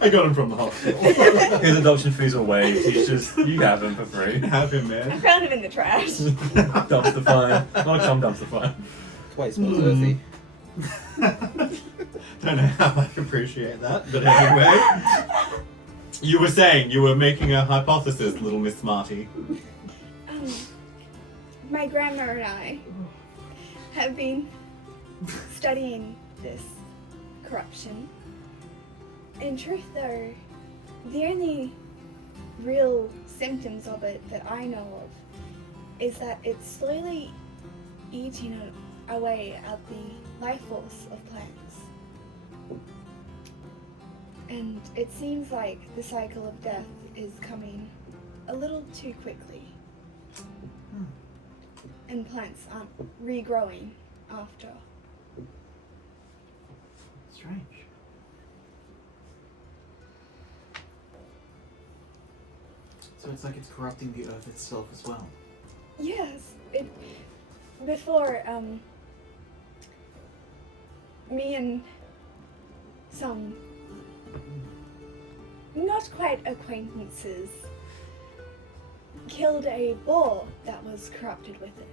I got him from the hospital. His adoption fees are waived. He's just, you have him for free. Have him, I man. found him in the trash. Dumpster fire. Not some dumpster fire. That's why he smells earthy. Don't know how I appreciate that, but anyway. You were saying you were making a hypothesis, little Miss Smarty. My grandma and I have been studying this corruption. In truth, though, the only real symptoms of it that I know of is that it's slowly eating away at the life force of plants. And it seems like the cycle of death is coming a little too quickly. And plants aren't regrowing after. Strange. So it's like it's corrupting the earth itself as well. Yes, before me and some not quite acquaintances killed a boar that was corrupted with it.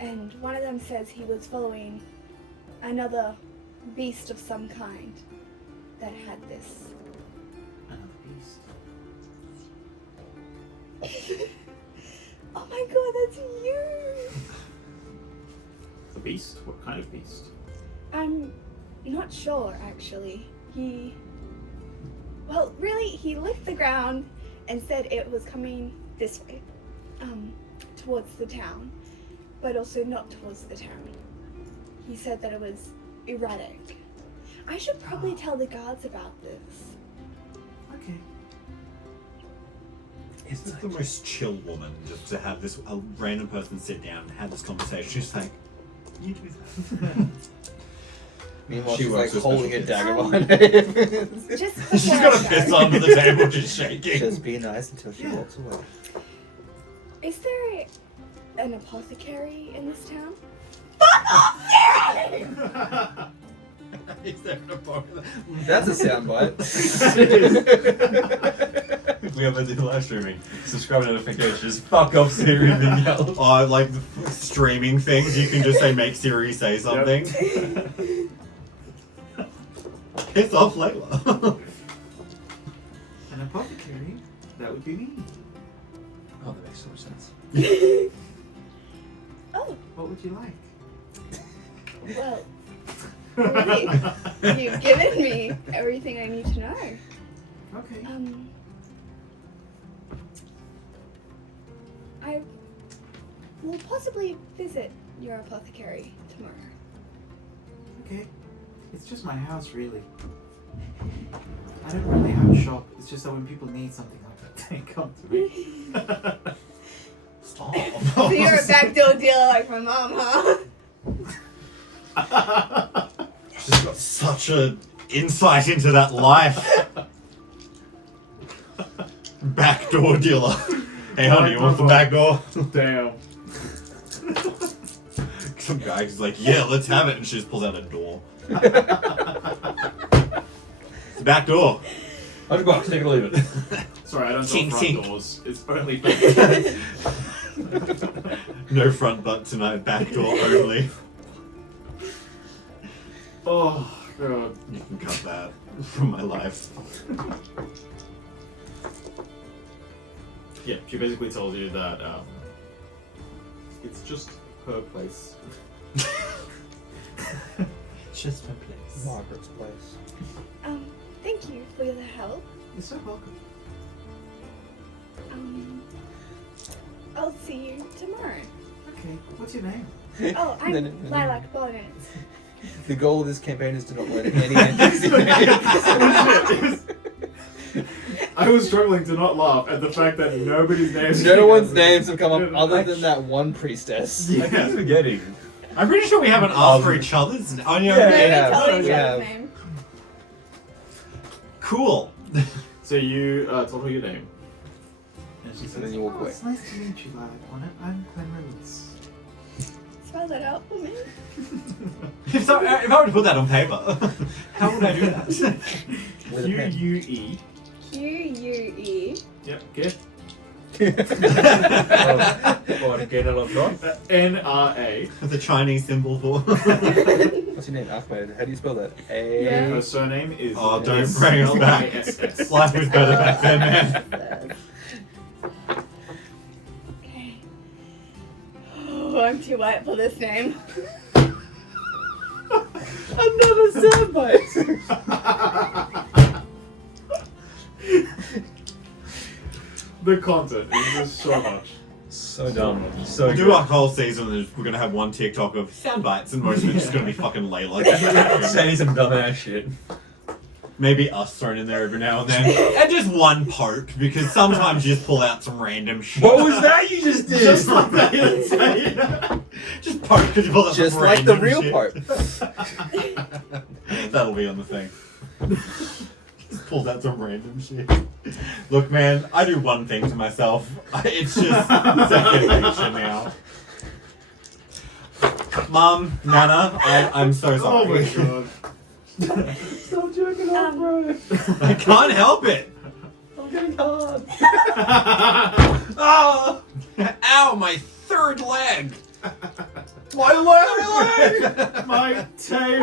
And one of them says he was following another beast of some kind that had this. Another beast. Oh my god, that's you! The beast? What kind of beast? I'm not sure, actually. Well, really, he licked the ground and said it was coming this way, towards the town, but also not towards the town. He said that it was erratic. I should probably tell the guards about this. Okay. Is this the most chill woman, just to have this a random person sit down and have this conversation? She's like, you do that. Meanwhile, She she's works like with holding a special dagger behind her. Just She's before got I a fist start, under the table, just shaking. Just be nice until she walks away. is there an apothecary in this town? Is there a bar? That's a soundbite. If we ever do live streaming, subscribe notifications, fuck off Siri and then yell. Oh, like the streaming things, you can just say make Siri say something. Piss off Layla. An apothecary? That would be me. Oh, that makes so much sense. Oh, What would you like? well, really, you've given me everything I need to know. Okay. I will possibly visit your apothecary tomorrow. Okay. It's just my house, really. I don't really have a shop. It's just that when people need something like that, they come to me. Stop. So you're a backdoor dealer like my mom, huh? She's got such a insight into that life. Backdoor dealer. Hey honey, you want the back door? Damn. Some guy's like, yeah, let's have it, and she just pulls out a door. It's the back door. $100, take it or leave it. Sorry, I don't Tink, sell front tink. doors. It's only back. No front butt tonight, back door only. Oh, God. You can cut that from my life. Yeah, she basically tells you that it's just her place. Just my place. Margaret's place. Thank you for the help. You're so welcome. I'll see you tomorrow. Okay, what's your name? Oh, I'm Then- Lilac Bonnet. The goal of this campaign is to not learn any NPC. I was struggling to not laugh at the fact that nobody's names. No one's names have come up Yeah, other like- than that one priestess. Yeah. I keep forgetting. I'm pretty sure we haven't asked for each other's. Oh, yeah. Yeah. Maybe Yeah, tell each yeah. other's name. Cool. So you told her your name. And she says, And then you walk away. It's nice to meet you, Lilac Bonnet. I'm Glenn Rhodes. Spell that out for me. If I were to put that on paper, how would I do that? With a pen. Q-U-E. Q-U-E. Yep, get. What, get it off not? N-R-A. The Chinese symbol for. What's your name? Ahmed. How do you spell that? Yeah. Her surname is. Oh, don't bring us back. S-L-I-S-S. Life was better back then, man. Okay. Oh, I'm too white for this name. Another soundbite. The content is just so much. So dumb. So We do our whole season, and we're gonna have one TikTok of sound bites, and most of it's just gonna be fucking Layla. saying some dumbass shit. Maybe us thrown in there every now and then, and just one poke, because sometimes you just pull out some random shit. What was that you just did? Just like that. Just poke because you pull out Just some like the random real shit. Pope. That'll be on the thing. Just pulled out some random shit. Look, man, I do one thing to myself. It's just second nature now. Mom, Nana, I'm so Oh my sorry. god. Stop jerking off, bro. I can't help it. I'm getting hard. Oh, ow, my third leg. My leg! My tail!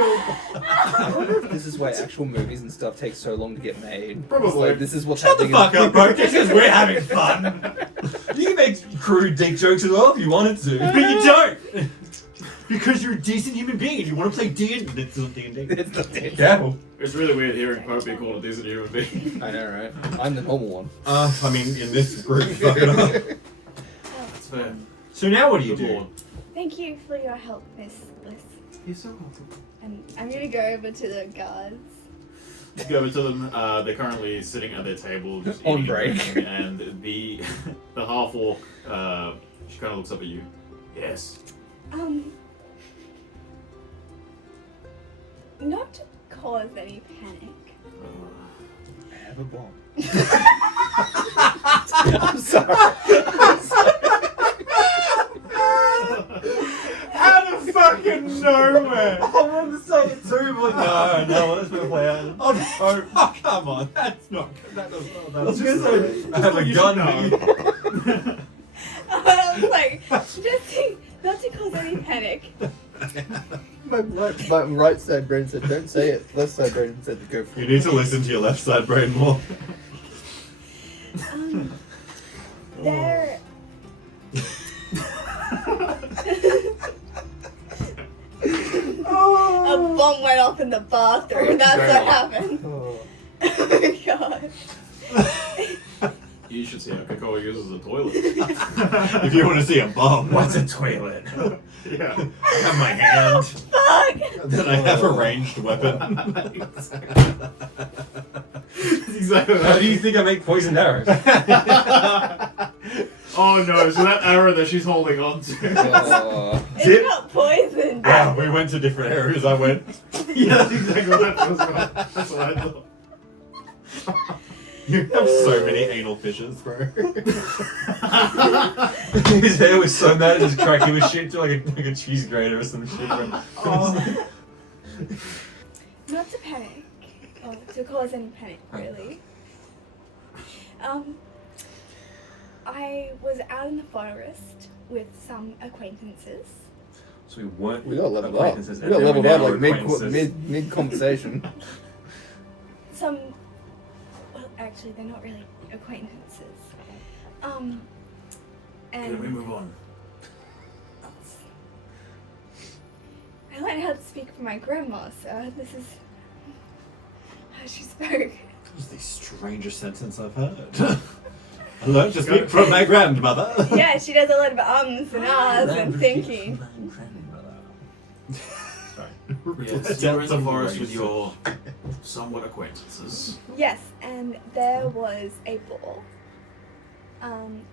I wonder if this is why actual movies and stuff take so long to get made. Probably. It's like, this is what's Shut the happening. fuck up, bro. Just because we're having fun. You can make crude dick jokes as well if you wanted to. But you don't. Because you're a decent human being and you want to play D&D. It's not D&D. It's not dead. Careful. It's really weird hearing Pope be called a decent human being. I know, right? I'm the normal one. I mean, in this group, fuck it up. That's fair. So now what do you Good do? lord. Thank you for your help, Miss Bliss. You're so welcome. And I'm gonna go over to the guards. You go over to them. They're currently sitting at their table, just On eating and break. drinking, and the half orc. She kind of looks up at you. Yes. Not to cause any panic. I have a bomb. I'm sorry. How the fuck fucking nowhere. I wanted to say it too, but no, let's not play out. Oh, come on, that's not. That does not. I was gonna say, I have a you gun. should know. I was like, just not to cause any panic. My right side brain said, don't say it. Left side brain said, go for You it. need to listen to your left side brain more. There. A bomb went off in the bathroom. That's what happened. Oh. Oh my god. You should see how Kekoa uses a toilet. If you want to see a bomb, What's a toilet? Yeah. I have my hand. Fuck! Then I have a ranged weapon. That's exactly How do you think I make poisoned arrows? Oh no, so that arrow that she's holding on to. Oh. It's not poisoned. Yeah, we went to different areas. I went. Yeah, that's exactly what that was. That's what I thought. You have so many anal fishes, bro. His hair was so mad at his crack, he was shaped like a cheese grater or some shit. Not to panic, or to cause any panic, really. I was out in the forest with some acquaintances. So we weren't. We got leveled up. acquaintances, We and got then leveled now up we're like acquaintances. mid conversation. Well, actually, they're not really acquaintances. Can we And move on? I learned how to speak for my grandma, so this is how she spoke. That was the strangest sentence I've heard. I learned to speak from my grandmother. Yeah, she does a lot of ums and ahs and thinking. Sorry. Yes, you were in the forest with your somewhat acquaintances. Yes, and there was a boar.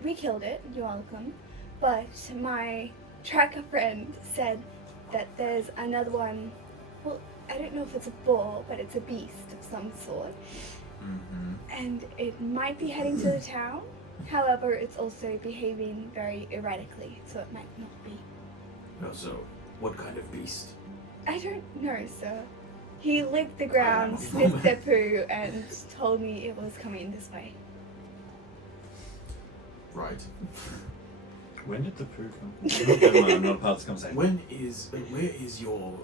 We killed it, you're welcome. But my tracker friend said that there's another one. Well, I don't know if it's a boar, but it's a beast of some sort. Mm-hmm. And it might be heading to the town. However, it's also behaving very erratically, so it might not be. Oh, so, what kind of beast? I don't know, sir. He licked the ground, sniffed their poo, and told me it was coming this way. Right. When did the poo come? Never mind, I'm not a part of this conversation. Where is your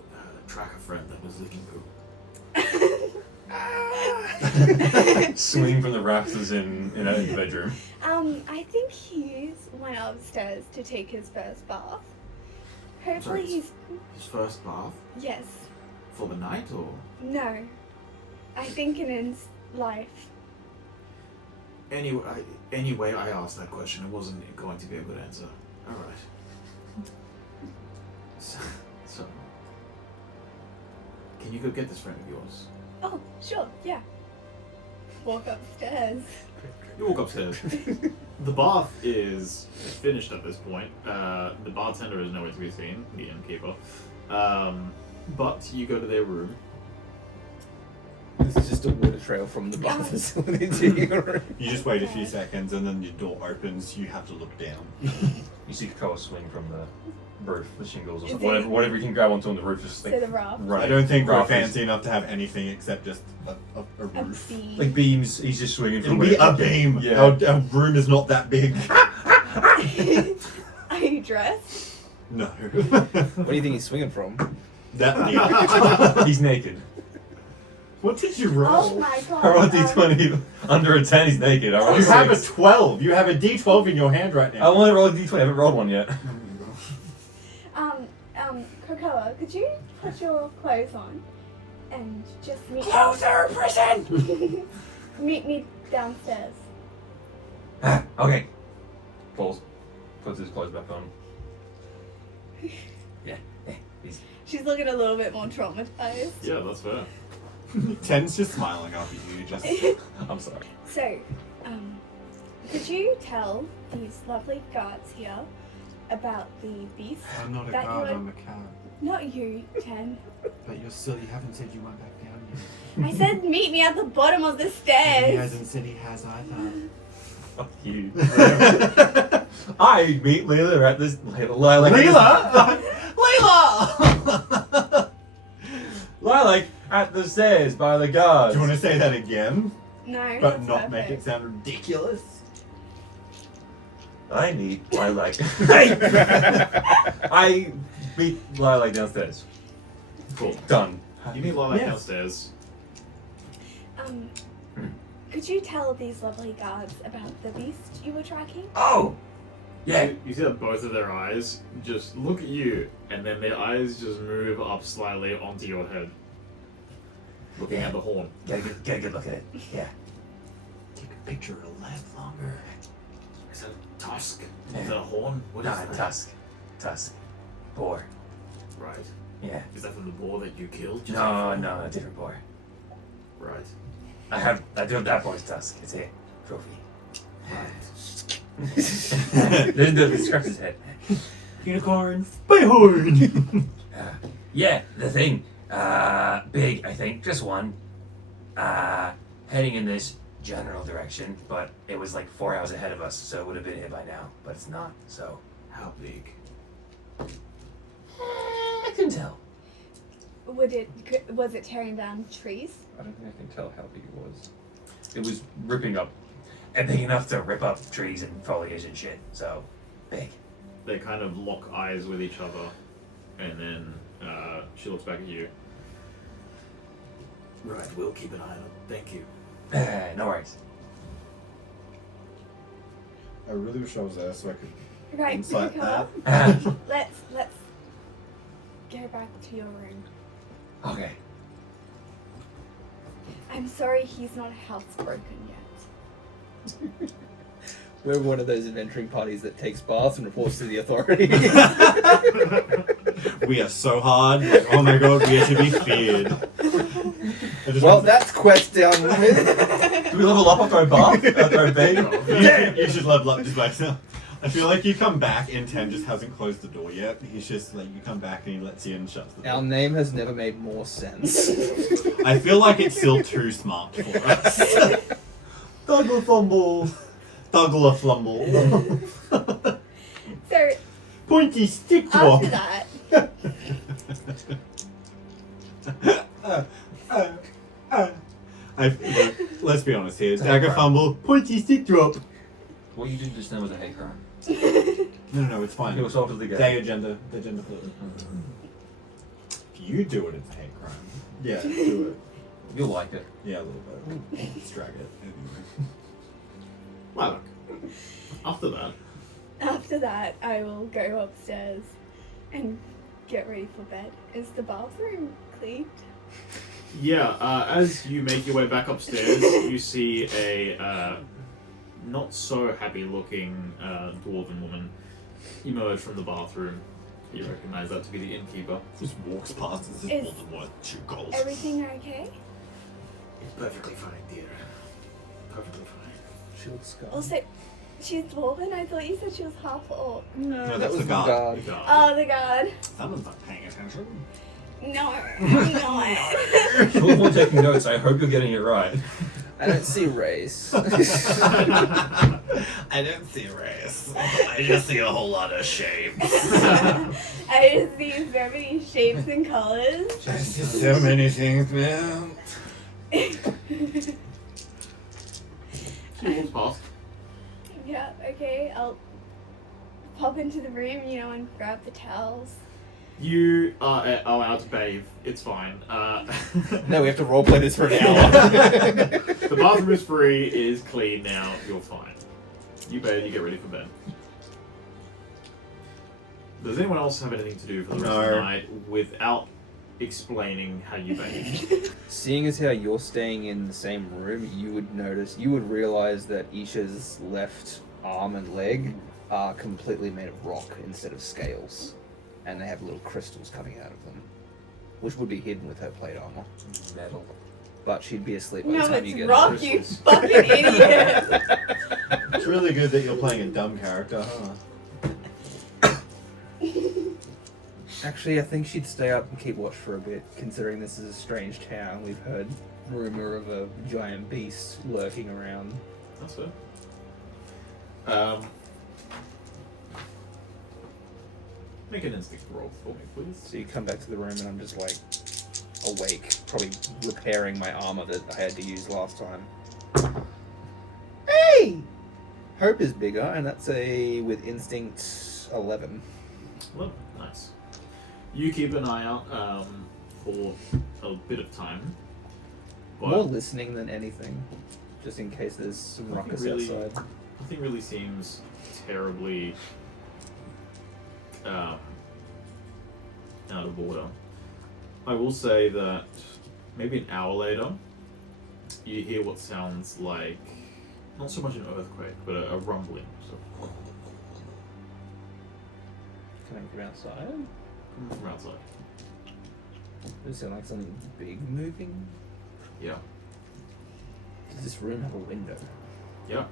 tracker friend that was licking poo? Swinging from the rafters in a bedroom. I think he's went upstairs to take his first bath. Hopefully Sorry, he's... His first bath? Yes. For the night, or? No. I think in his life. Anyway, I asked that question. It wasn't going to be a good answer. Alright. So, can you go get this friend of yours? Oh, sure, yeah. Walk upstairs. You walk upstairs. The bath is finished at this point. The bartender is nowhere to be seen, the innkeeper. But you go to their room. This is just a water trail from the bath facility to your room. You just wait a few seconds and then your door opens, you have to look down. You see Kekoa swing from the roof, the shingles, or Is something. it- Whatever you can grab onto on the roof, just So like the raft. I don't think we're rafters. fancy enough to have anything except just a A roof. bee. Like beams. He's just swinging It'll from be where- a beam. Yeah. Our room is not that big. Are you dressed? No. Where do you think he's swinging from? That big. He's naked. What did you roll? Oh my god. I rolled d20 under a 10. He's naked. I rolled You have a 6. 12. You have a d12 in your hand right I now. only rolled a d20. I haven't rolled one yet. Kekoa, could you put your clothes on and just meet Closer, prison! meet me downstairs? Okay. Pulls. Puts his clothes back on. Yeah. He's She's looking a little bit more traumatized. Yeah, that's fair. Ten's just smiling up at you. Just. I'm sorry. So, could you tell these lovely guards here about the beast I'm not a that guard, you I'm a cat. Not you, Tehn. But you're still, you haven't said you went back down yet. I said meet me at the bottom of the He stairs. hasn't said he has either. Fuck you. I meet Layla at this. Layla. Layla! At the stairs by the guards. Do you want to say that again? No, But that's not make it perfect. sound ridiculous? I need Lilac. I beat Lilac downstairs. Cool. Done. You meet Lilac Yes. downstairs. Could you tell these lovely guards about the beast you were tracking? Oh! Yeah. You see that both of their eyes just look at you, and then their eyes just move up slightly onto your head, looking at the horn. Get a good look at it. Yeah. Take a picture, it'll last longer. Is that a tusk? Yeah. Is that a horn? What is Nah, that? Tusk. Boar. Right. Yeah. Is that from the boar that you killed? Just No, like- no, a different boar. Right. I do have that boar's tusk. It's a trophy. Right. Didn't scratch his head. Unicorn, spy horn! Yeah, the thing. Big, I think. Just one. Heading in this general direction, but it was like 4 hours ahead of us, so it would have been here by now. But it's not, so. How big? I couldn't tell. Was it tearing down trees? I don't think I can tell how big it was. It was ripping up. And big enough to rip up trees and foliage and shit, so. Big. They kind of lock eyes with each other, and then she looks back at you. Right, we'll keep an eye on it. Thank you. No worries. I really wish I was there so I could Right, insight Kekoa, that. let's go back to your room. Okay. I'm sorry he's not housebroken yet. We're one of those adventuring parties that takes baths and reports to the authorities. We are so hard. Like, oh my god, we are to be feared. I just Well, want- that's quest done with. Do we level up after a bath? After a bathe? you should level up just by yourself. I feel like you come back and Tehn just hasn't closed the door yet. He's just like, you come back and he lets you in and shuts the door. Our name has never made more sense. I feel like it's still too smart for us. Dagger Fumble. Dagger Fumble. So Pointy stick drop. after that, Look, let's be honest here. Dagger Fumble. Pointy stick drop. What you did just then was a hate crime. No, it's fine. It was solved the game. They agenda. The agenda fluid. If you do it, it's a hate crime. Yeah, do it. You'll like it. Yeah, a little bit. Let's drag it. Anyway. Lilac. After that, I will go upstairs and get ready for bed. Is the bathroom cleaned? yeah, as you make your way back upstairs, you see a not so happy looking dwarven woman emerge from the bathroom. You recognize that to be the innkeeper. Just walks past and says Is- more than worth 2 gold. Everything okay? It's perfectly fine, dear. Perfectly fine. She looks scarred. Also, she's dwarven? I thought you said she was half orc. No, that's that was the the guard. guard. The guard. Oh, the guard. Someone's not paying attention. No, I'm not. Short one taking notes. I hope you're getting it right. I don't see race. I don't see a race. I just see a whole lot of shapes. I just see so many shapes and colors. So many things, man. She walks past. Yeah, okay, I'll pop into the room, and grab the towels. You are allowed to bathe. It's fine. No, we have to roleplay this for an hour. The bathroom is free, it is clean now, you're fine. You bathe, you get ready for bed. Does anyone else have anything to do for the rest of the No. night without explaining how you bathe? Seeing as how you're staying in the same room, you would realize that Isha's left arm and leg are completely made of rock instead of scales. And they have little crystals coming out of them, which would be hidden with her plate armor. Metal. But she'd be asleep by the No, time you it's get rock, there. you fucking idiot! It's really good that you're playing a dumb character, huh? Actually, I think she'd stay up and keep watch for a bit, considering this is a strange town. We've heard rumor of a giant beast lurking around. That's it. Make an instinct roll for me, please. So you come back to the room and I'm just like awake, probably repairing my armor that I had to use last time. Hey! Hope is bigger, and that's a with instinct 11. Well, nice. You keep an eye out for a bit of time. But More listening than anything, just in case there's some ruckus really- outside. nothing really seems terribly out of order. I will say that maybe an hour later, you hear what sounds like not so much an earthquake, but a rumbling. So Coming from outside? coming from outside. Does it sound like something big moving? Yeah, Does this room have a window? yeah.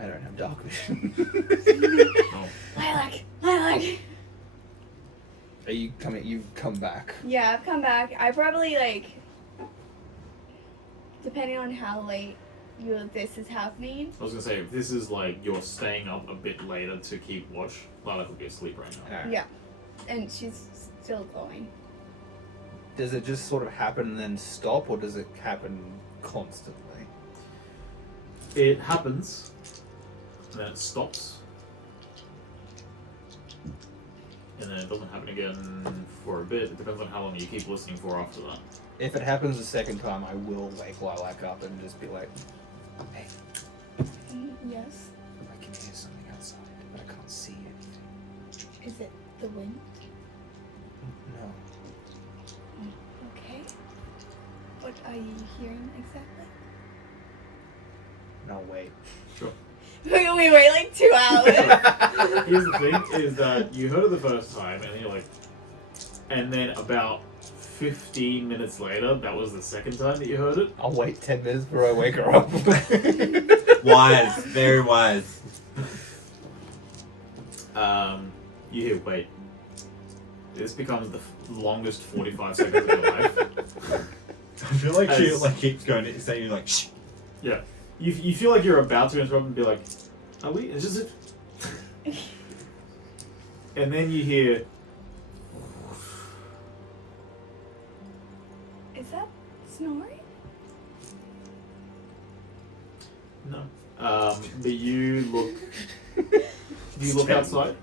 I don't have dark vision. Oh, Lilac! Are you coming? You've come back. Yeah, I've come back. I probably, like, depending on how late this is happening. I was gonna say if this is like you're staying up a bit later to keep watch, Lilac will be asleep right now. Alright. Yeah. And she's still going. Does it just sort of happen and then stop, or does it happen constantly? It happens, and then it stops, and then it doesn't happen again for a bit. It depends on how long you keep listening for after that. If it happens a second time, I will wake Lilac up and just be like, "Hey, Yes. I can hear something outside, but I can't see anything." Is it the wind? No. Okay. What are you hearing exactly? No, wait. Sure. We wait like 2 hours. Here's the thing: is that you heard it the first time, and then you're like, and then about 15 minutes later, that was the second time that you heard it. I'll wait 10 minutes before I wake her up. Wise, very wise. You hear, wait. This becomes the longest 45 seconds of your life. I feel like she As- like keeps going to saying like shh. Yeah. You feel like you're about to interrupt and be like, are we? Is this it? And then you hear, Is that snoring? no. But you look, do you look outside?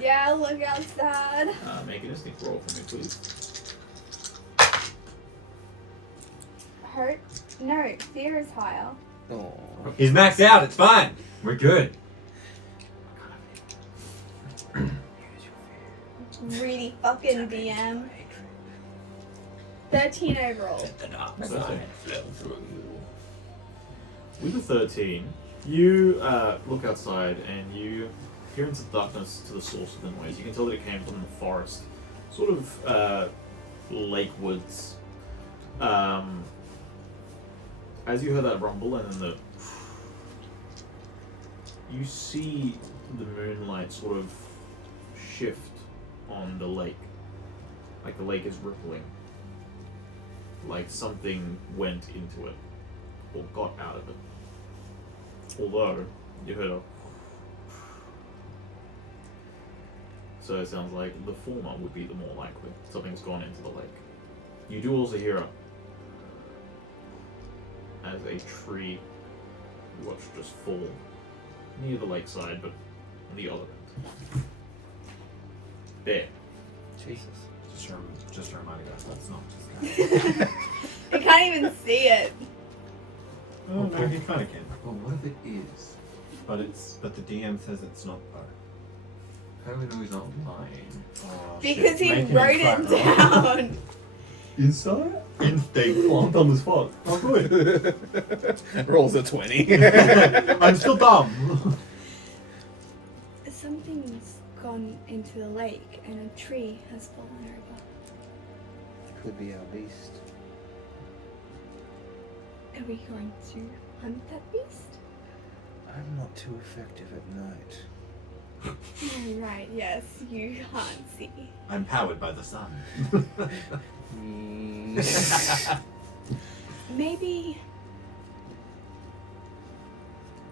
Yeah, look outside. Make an instinct roll for me, please. Hurt? No, fear is higher. Oh. He's maxed out, it's fine. We're good. Really fucking DM. 13 overall. The dark That's side okay. flow through you. With a 13, you look outside and you peer into the darkness to the source of the noise. You can tell that it came from the forest, sort of lake woods. As you heard that rumble and then you see the moonlight sort of shift on the lake. Like the lake is rippling. Like something went into it or got out of it. Although you heard a so it sounds like the former would be the more likely. Something's gone into the lake. You do also hear a as a tree you watch just fall near the lakeside, but on the other end. There. Jesus. Just a reminder, guys. That's not. I can't even see it. Oh no, he kind of can. Well, what if it is? But the DM says it's not though. How do we know he's not lying? Oh, Because shit. he Making wrote track it roll. down. Inside? Instinct. Oh, I'm dumb as fuck. Oh, good. Rolls a 20. I'm still dumb. Something's gone into the lake and a tree has fallen over. Could be our beast. Are we going to hunt that beast? I'm not too effective at night. Oh, right, yes, you can't see. I'm powered by the sun. Maybe.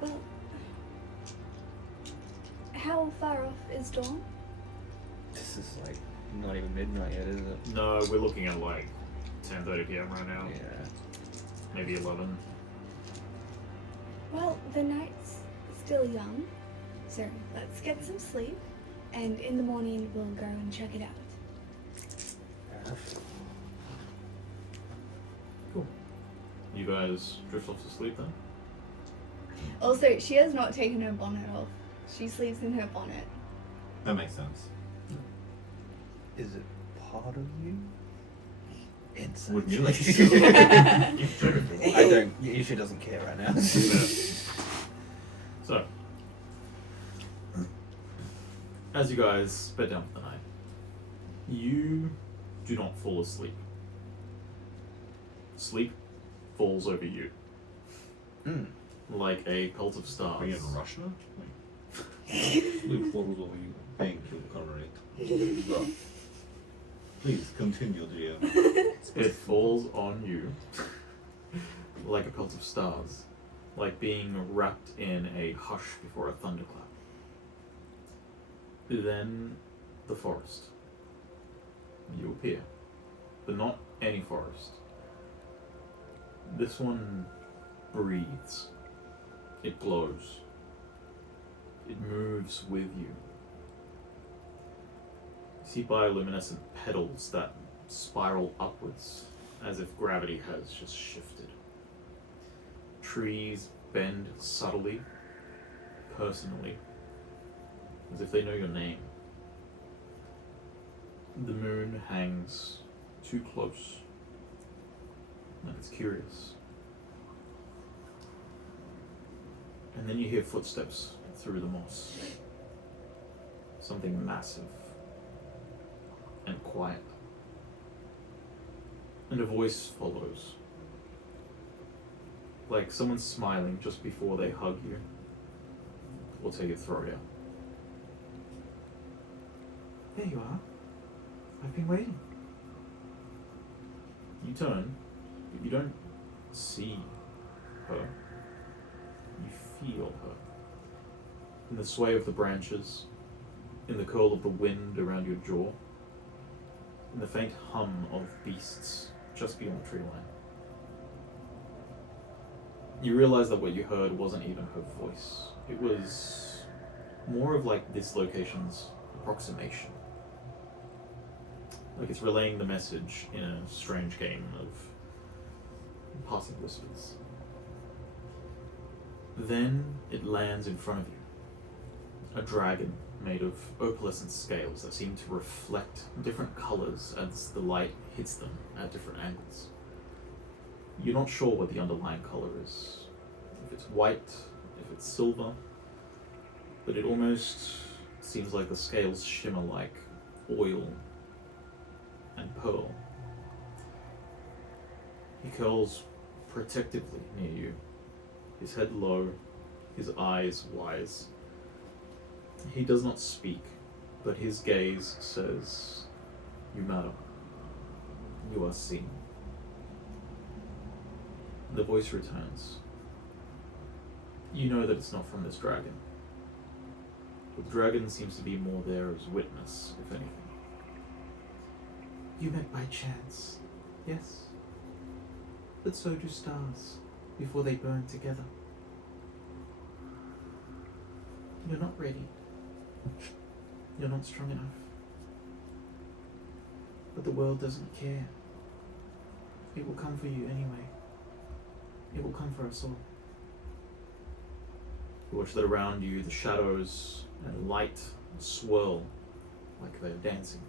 Well, how far off is dawn? This is like not even midnight yet, is it? No, we're looking at like 10:30 p.m. right now. Yeah. Maybe 11. Well, the night's still young, so let's get some sleep, and in the morning we'll go and check it out. Fair enough. Cool. You guys drift off to sleep then? Also, she has not taken her bonnet off. She sleeps in her bonnet. That makes sense. Is it part of you? Inside. Would you like I don't. Isha doesn't care right now. So, as you guys bed down for the night, you do not fall asleep. Sleep falls over you Mm. like a pelt of stars. Are you in Russia? Sleep falls over you. Thank you, Conrad. Please continue, GM. It falls on you like a pelt of stars, like being wrapped in a hush before a thunderclap. Then the forest. You appear, but not any forest. This one breathes. It glows. It moves with you. You see bioluminescent petals that spiral upwards as if gravity has just shifted. Trees bend subtly, personally, as if they know your name. The moon hangs too close, and it's curious. And then you hear footsteps through the moss. Something massive and quiet. And a voice follows. Like someone smiling just before they hug you or take your throat out. There you are. I've been waiting. You turn, but you don't see her. You feel her. In the sway of the branches, in the curl of the wind around your jaw, in the faint hum of beasts just beyond the tree line. You realize that what you heard wasn't even her voice. It was more of like this location's approximation. Like it's relaying the message in a strange game of passing whispers. Then it lands in front of you. A dragon made of opalescent scales that seem to reflect different colors as the light hits them at different angles. You're not sure what the underlying color is. If it's white, if it's silver, but it almost seems like the scales shimmer like oil and pearl. He curls protectively near you, his head low, his eyes wise. He does not speak, but his gaze says, "You matter. You are seen." The voice returns. You know that it's not from this dragon. But the dragon seems to be more there as witness, if anything. You met by chance, yes? But so do stars, before they burn together. You're not ready. You're not strong enough. But the world doesn't care. It will come for you anyway. It will come for us all. You watch that around you, the shadows and light swirl like they're dancing.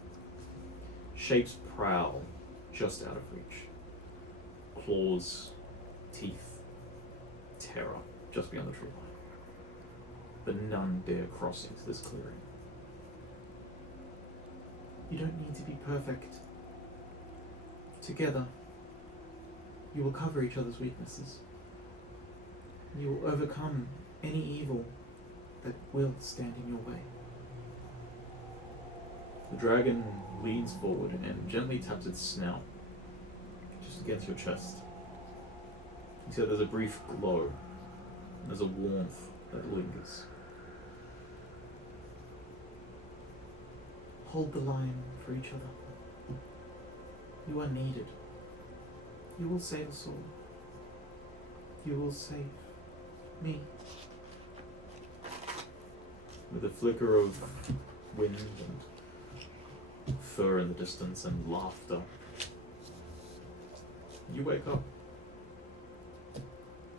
Shapes prowl just out of reach. Claws, teeth, terror just beyond the tree line. But none dare cross into this clearing. You don't need to be perfect. Together, you will cover each other's weaknesses. You will overcome any evil that will stand in your way. The dragon leans forward and gently taps its snout just against your chest. You see that there's a brief glow, and there's a warmth that lingers. Hold the line for each other. You are needed. You will save us all. You will save me. With a flicker of wind and fur in the distance and laughter, you wake up.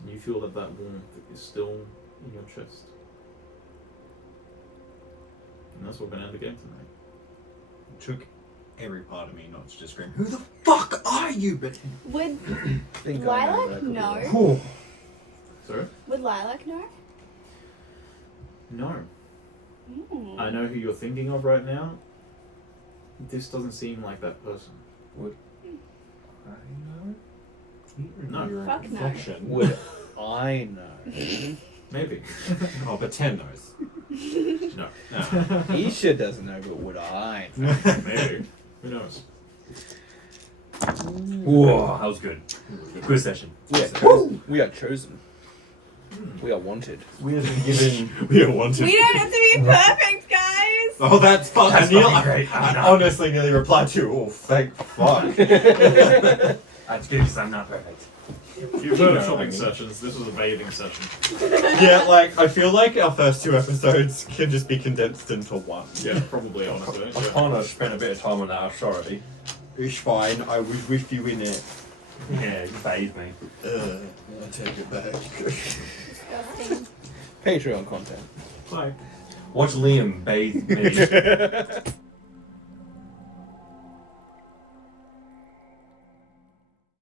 And you feel that warmth is still in your chest. And that's what we're going to end the game tonight. It took every part of me not to just scream, "Who the fuck are you?" But Would Think I know Lilac that could be know? right. oh, Sorry? Would Lilac know? No. Mm. I know who you're thinking of right now. This doesn't seem like that person. I know. No. Fuck no. Reflection. Would I know? Maybe. Oh, but Tehn knows. No. Isha doesn't know, but would I know? Maybe. Who knows? Whoa, that was good. Good session. We are chosen. We are wanted. We have been given. we are wanted. We don't have to be perfect, guys! Oh, that's fucking That's Neil. fucking great. I I'm not. honestly nearly replied to, "Oh, thank fuck." That's good because I'm not perfect. You've heard of No, shopping I mean- sessions. This was a bathing session. Yeah, like I feel like our first 2 episodes can just be condensed into one. Yeah, probably, honestly. I Yeah. kind of spent a bit of time on that. I'm sorry. It's fine. I was with you in it. Yeah, you bathed me. I take it back. Disgusting. Patreon content. Bye. Watch Liam bathe me.